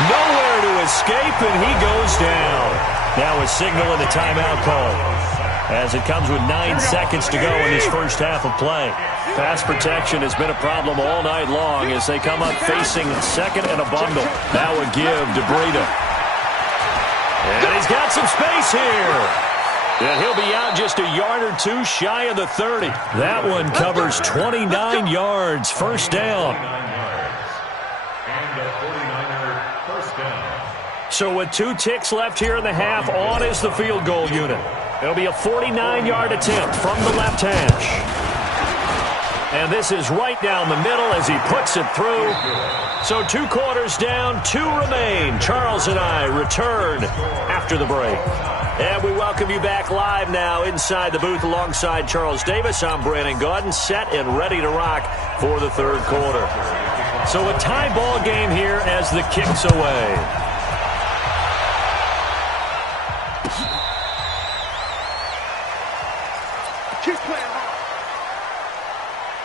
Nowhere to escape, and he goes down. Now a signal in the timeout call as it comes with 9 seconds to go in this first half of play. Pass protection has been a problem all night long as they come up facing second and a bundle. Now a give to Breida. And he's got some space here. And he'll be out just a yard or two shy of the 30. That one covers 29 yards. First down. And a 49er first down. So with 2 ticks left here in the half, on is the field goal unit. It'll be a 49-yard attempt from the left hash. And this is right down the middle as he puts it through. So 2 quarters down, 2 remain. Charles and I return after the break. And we welcome you back live now inside the booth alongside Charles Davis. I'm Brandon Gaudin, set and ready to rock for the third quarter. So a tie ball game here as the kick's away.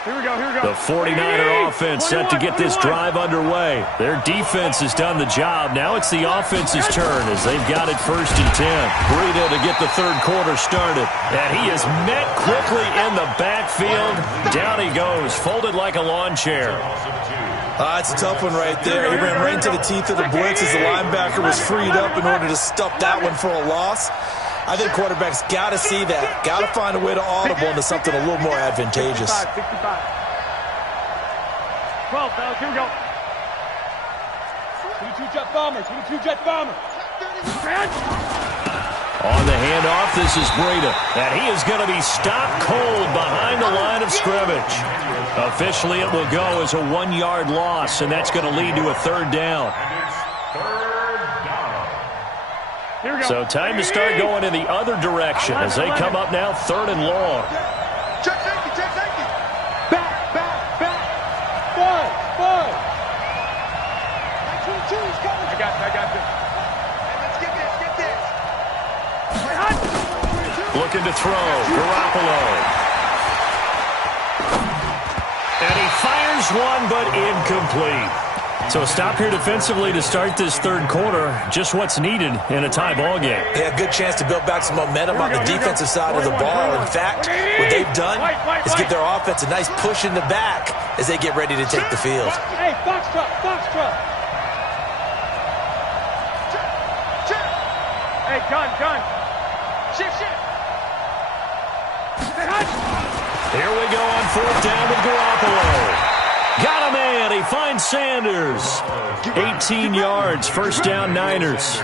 Here we go. The 49er offense set to get this drive underway. Their defense has done the job. Now it's the offense's turn as they've got it 1st and 10. Breida to get the third quarter started. And he is met quickly in the backfield. Down he goes, folded like a lawn chair. It's a tough one right there. He ran right into the teeth of the blitz as the linebacker was freed up in order to stuff that one for a loss. I think quarterbacks got to see that. Got to find a way to audible into something a little more advantageous. 65. 12, fellas, here we go. 22 jet bomber, 22 jet bomber. On the handoff, this is Breida. And he is going to be stopped cold behind the line of scrimmage. Officially, it will go as a 1-yard loss, and that's going to lead to a third down. So time to start going in the other direction as they come up now 3rd and long. Check safety, check safety. Back, back, back. Five. 22 is coming. I got this. Let's get this. Looking to throw. Garoppolo. And he fires one, but incomplete. So a stop here defensively to start this 3rd quarter. Just what's needed in a tie ball game. Yeah, good chance to build back some momentum on the defensive side of the ball. In fact, what they've done is give their offense a nice push in the back as they get ready to take the field. Hey, box truck. Hey, gun. Shift. Here we go on 4th down with Garoppolo. Got a man. He finds Sanders. 18 yards. First down, Niners.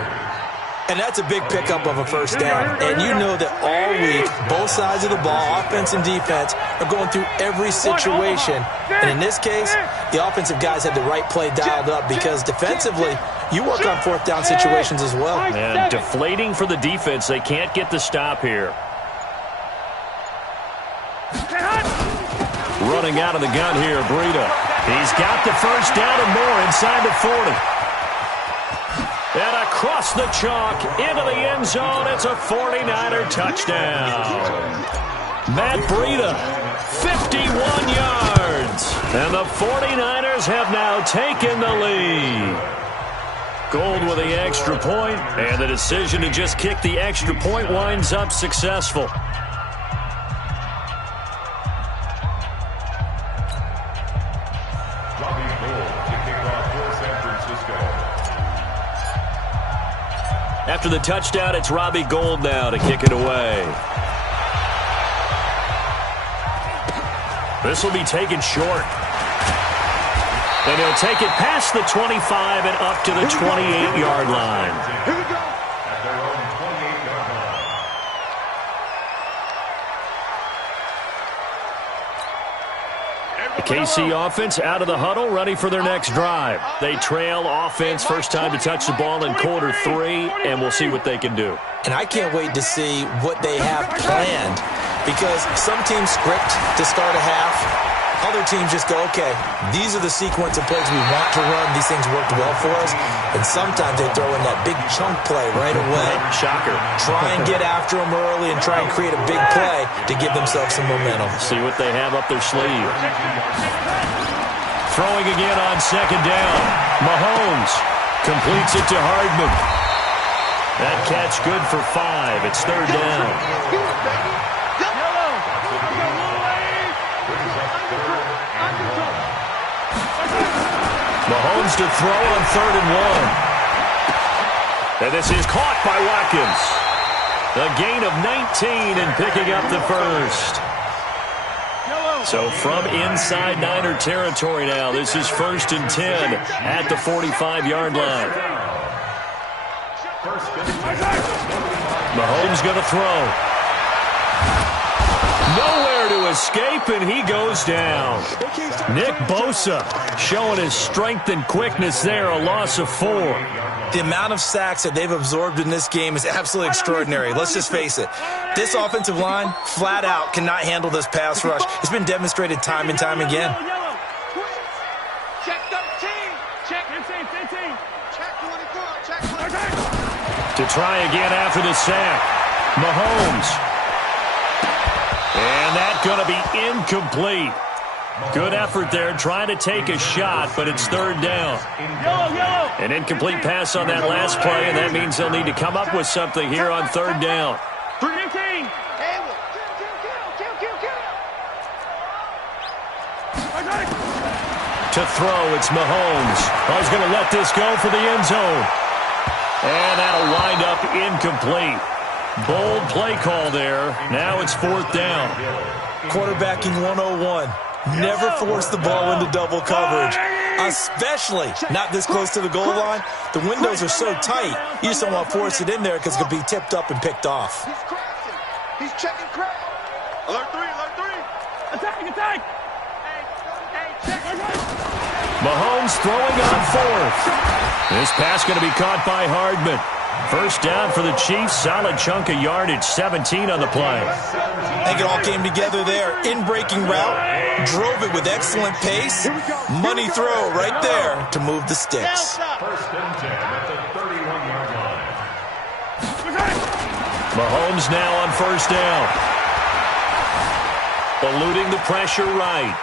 And that's a big pickup of a first down. And you know that all week, both sides of the ball, offense and defense, are going through every situation. And in this case, the offensive guys had the right play dialed up because defensively, you work on 4th down situations as well. And deflating for the defense. They can't get the stop here. Running out of the gun here, Breida. He's got the first down and more inside the 40. And across the chalk into the end zone. It's a 49er touchdown. Matt Breida, 51 yards. And the 49ers have now taken the lead. Gold with the extra point, and the decision to just kick the extra point winds up successful. After the touchdown, it's Robbie Gould now to kick it away. This will be taken short. And he'll take it past the 25 and up to the 28-yard line. Here we go. At their own 28-yard line. The KC offense out of the huddle, ready for their next drive. They trail offense, first time to touch the ball in quarter 3, and we'll see what they can do. And I can't wait to see what they have planned because some teams script to start a half. Other teams just go, okay, these are the sequence of plays we want to run. These things worked well for us. And sometimes they throw in that big chunk play right away. Shocker. Try and get after them early and try and create a big play to give themselves some momentum. See what they have up their sleeve. Throwing again on 2nd down. Mahomes completes it to Hardman. That catch good for 5. It's 3rd down. Mahomes to throw on 3rd and 1. And this is caught by Watkins. A gain of 19 and picking up the first. So from inside Niner territory now, this is 1st and 10 at the 45-yard line. Mahomes going to throw. Nowhere to escape, and he goes down. Nick Bosa showing his strength and quickness there, a loss of 4. The amount of sacks that they've absorbed in this game is absolutely extraordinary. Let's just face it. This offensive line, flat out, cannot handle this pass rush. It's been demonstrated time and time again. Check 13. Check 15. Check 24. Check 24. To try again after the sack. Mahomes. And that's going to be incomplete. Good effort there, trying to take a shot, but it's 3rd down. An incomplete pass on that last play, and that means they'll need to come up with something here on 3rd down. 15. To throw, it's Mahomes. Oh, he's going to let this go for the end zone. And that'll wind up incomplete. Bold play call there. Now it's 4th down. Quarterbacking 101. Never force the ball into double coverage. Especially not this close to the goal line. The windows are so tight, you just don't want to force it in there because it could be tipped up and picked off. He's crashing. He's checking crowd. Alert 3, alert 3. Attack, attack. Hey, check. Mahomes throwing on fourth. This pass going to be caught by Hardman. First down for the Chiefs. Solid chunk of yardage, 17 on the play. I think it all came together there. In-breaking route, drove it with excellent pace. Money throw right there to move the sticks. First and 10 at the 31-yard line. Mahomes now on first down. Eluding the pressure right.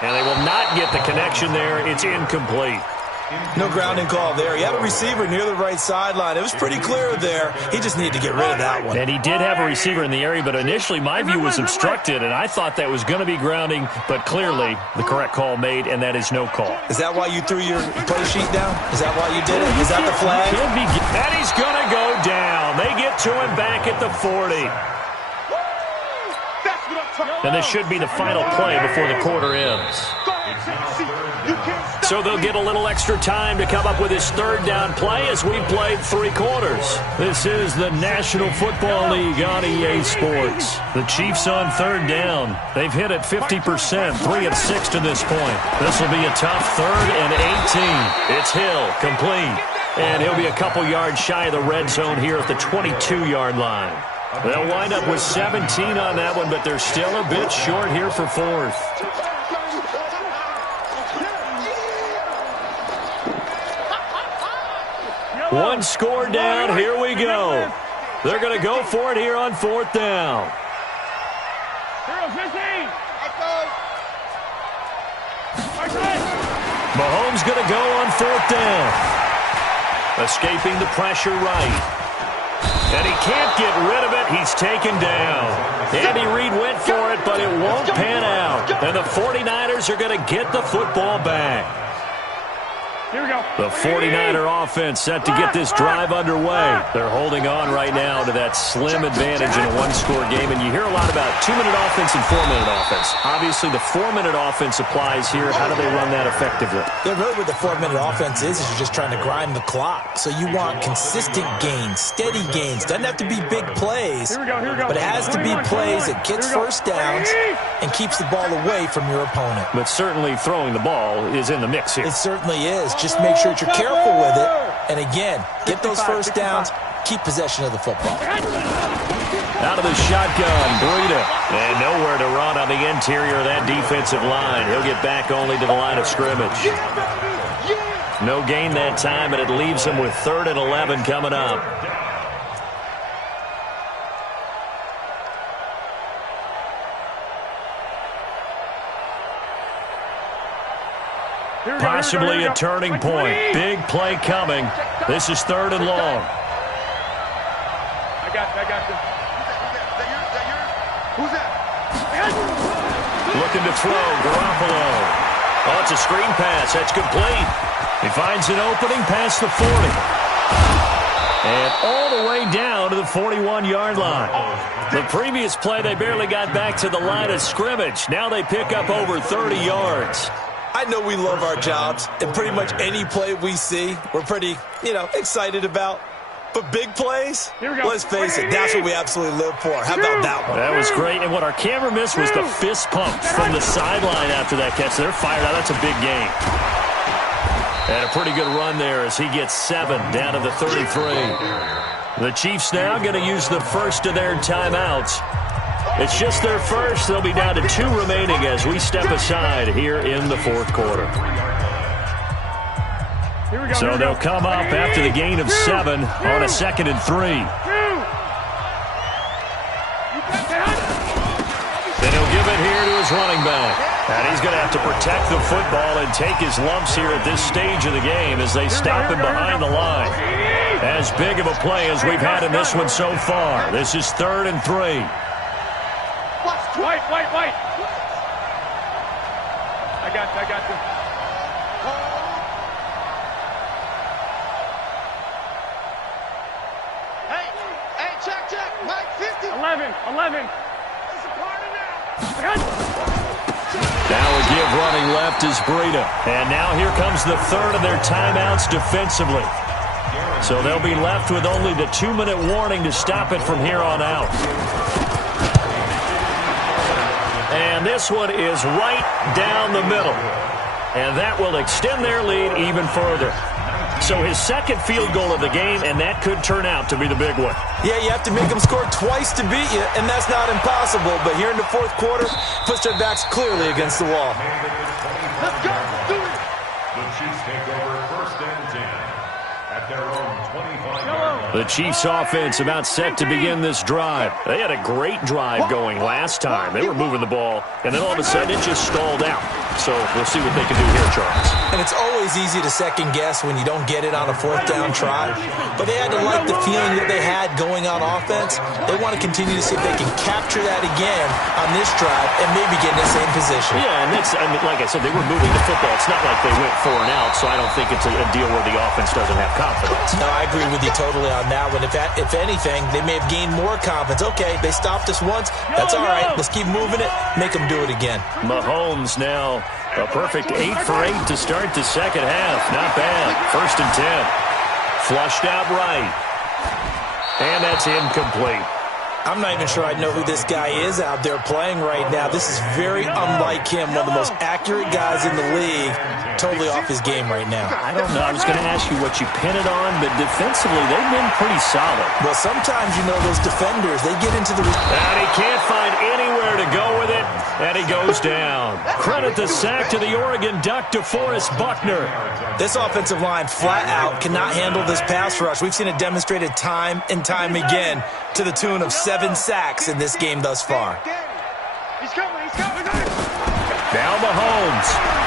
And they will not get the connection there. It's incomplete. No grounding call there. He had a receiver near the right sideline. It was pretty clear there. He just needed to get rid of that one. And he did have a receiver in the area, but initially my view was obstructed, and I thought that was going to be grounding, but clearly the correct call made, and that is no call. Is that why you threw your play sheet down? Is that why you did it? Is that the flag? And he's going to go down. They get to him back at the 40. And this should be the final play before the quarter ends. So they'll get a little extra time to come up with his third down play as we've played 3 quarters. This is the National Football League on EA Sports. The Chiefs on third down. They've hit it 50%, 3 of 6 to this point. This will be a tough 3rd and 18. It's Hill, complete. And he'll be a couple yards shy of the red zone here at the 22-yard line. They'll wind up with 17 on that one, but they're still a bit short here for 4th. One score down. Here we go. They're going to go for it here on 4th down. 0-15. Mahomes going to go on 4th down. Escaping the pressure right. And he can't get rid of it. He's taken down. Andy Reid went for it, but it won't pan out. And the 49ers are going to get the football back. Here we go. The 49er offense set to get this drive underway. They're holding on right now to that slim advantage in a one-score game. And you hear a lot about 2-minute offense and 4-minute offense. Obviously, the 4-minute offense applies here. How do they run that effectively? Yeah, really what the 4-minute offense is you're just trying to grind the clock. So you want consistent gains, steady gains. Doesn't have to be big plays, but it has to be plays that gets first downs and keeps the ball away from your opponent. But certainly throwing the ball is in the mix here. It certainly is. Just make sure that you're careful with it. And again, get those first downs, keep possession of the football. Out of the shotgun, Breida. And nowhere to run on the interior of that defensive line. He'll get back only to the line of scrimmage. No gain that time, and it leaves him with 3rd and 11 coming up. Possibly a turning point. Big play coming. This is 3rd and long. I got this. Who's that? Looking to throw, Garoppolo. Oh, it's a screen pass. That's complete. He finds an opening past the 40. And all the way down to the 41-yard line. The previous play, they barely got back to the line of scrimmage. Now they pick up over 30 yards. I know we love our jobs, and pretty much any play we see, we're pretty, excited about. But big plays, let's face it, that's what we absolutely live for. How about that one? That was great, and what our camera missed was the fist pump from the sideline after that catch. They're fired out. That's a big game. And a pretty good run there as he gets 7 down to the 33. The Chiefs now going to use the first of their timeouts. It's just their first. They'll be down to 2 remaining as we step aside here in the 4th quarter. So they'll come up after the gain of 7 on a 2nd and 3. Then he'll give it here to his running back. And he's going to have to protect the football and take his lumps here at this stage of the game as they stop him behind the line. As big of a play as we've had in this one so far. This is 3rd and 3. White. I got this. Hey, check. Mike, 50. 11. It's a party now. Now a give of running left is Breida. And now here comes the third of their timeouts defensively. So they'll be left with only the 2-minute warning to stop it from here on out. And this one is right down the middle. And that will extend their lead even further. So his second field goal of the game, and that could turn out to be the big one. Yeah, you have to make them score twice to beat you, and that's not impossible. But here in the fourth quarter, puts their backs clearly against the wall. Let's go. Do it. The Chiefs take over 1st and 10 at their own 25-yard line. The Chiefs offense about set to begin this drive. They had a great drive going last time. They were moving the ball, and then all of a sudden it just stalled out. So we'll see what they can do here, Charles. And it's always easy to second guess when you don't get it on a 4th down try. But they had to like the feeling that they had going on offense. They want to continue to see if they can capture that again on this drive and maybe get in the same position. Yeah, and that's, I mean, like I said, they were moving the football. It's not like they went 4 and out, so I don't think it's a deal where the offense doesn't have confidence. No, I agree with you totally on that one. If anything, they may have gained more confidence. Okay, they stopped us once. That's all right. Let's keep moving it. Make them do it again. Mahomes now a perfect 8 for 8 to start the second half. Not bad. 1st and 10. Flushed out right. And that's incomplete. I'm not even sure I know who this guy is out there playing right now. This is very unlike him. One of the most accurate guys in the league. Totally off his game right now. I don't know. I was going to ask you what you pin it on, but defensively, they've been pretty solid. Well, sometimes, you know, those defenders, they get into the... And he can't find anywhere to go with it, and he goes down. Credit the sack to the Oregon Duck, DeForest Buckner. This offensive line, flat out, cannot handle this pass rush. We've seen it demonstrated time and time again to the tune of 7 sacks in this game thus far. He's coming. He's coming. Now Mahomes.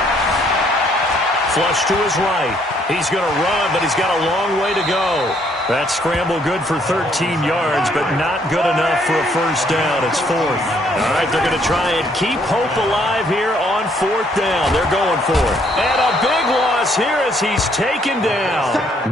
Flush to his right. He's going to run, but he's got a long way to go. That scramble good for 13 yards, but not good enough for a 1st down. It's 4th. All right, they're going to try and keep hope alive here on 4th down. They're going for it. And a big loss here as he's taken down.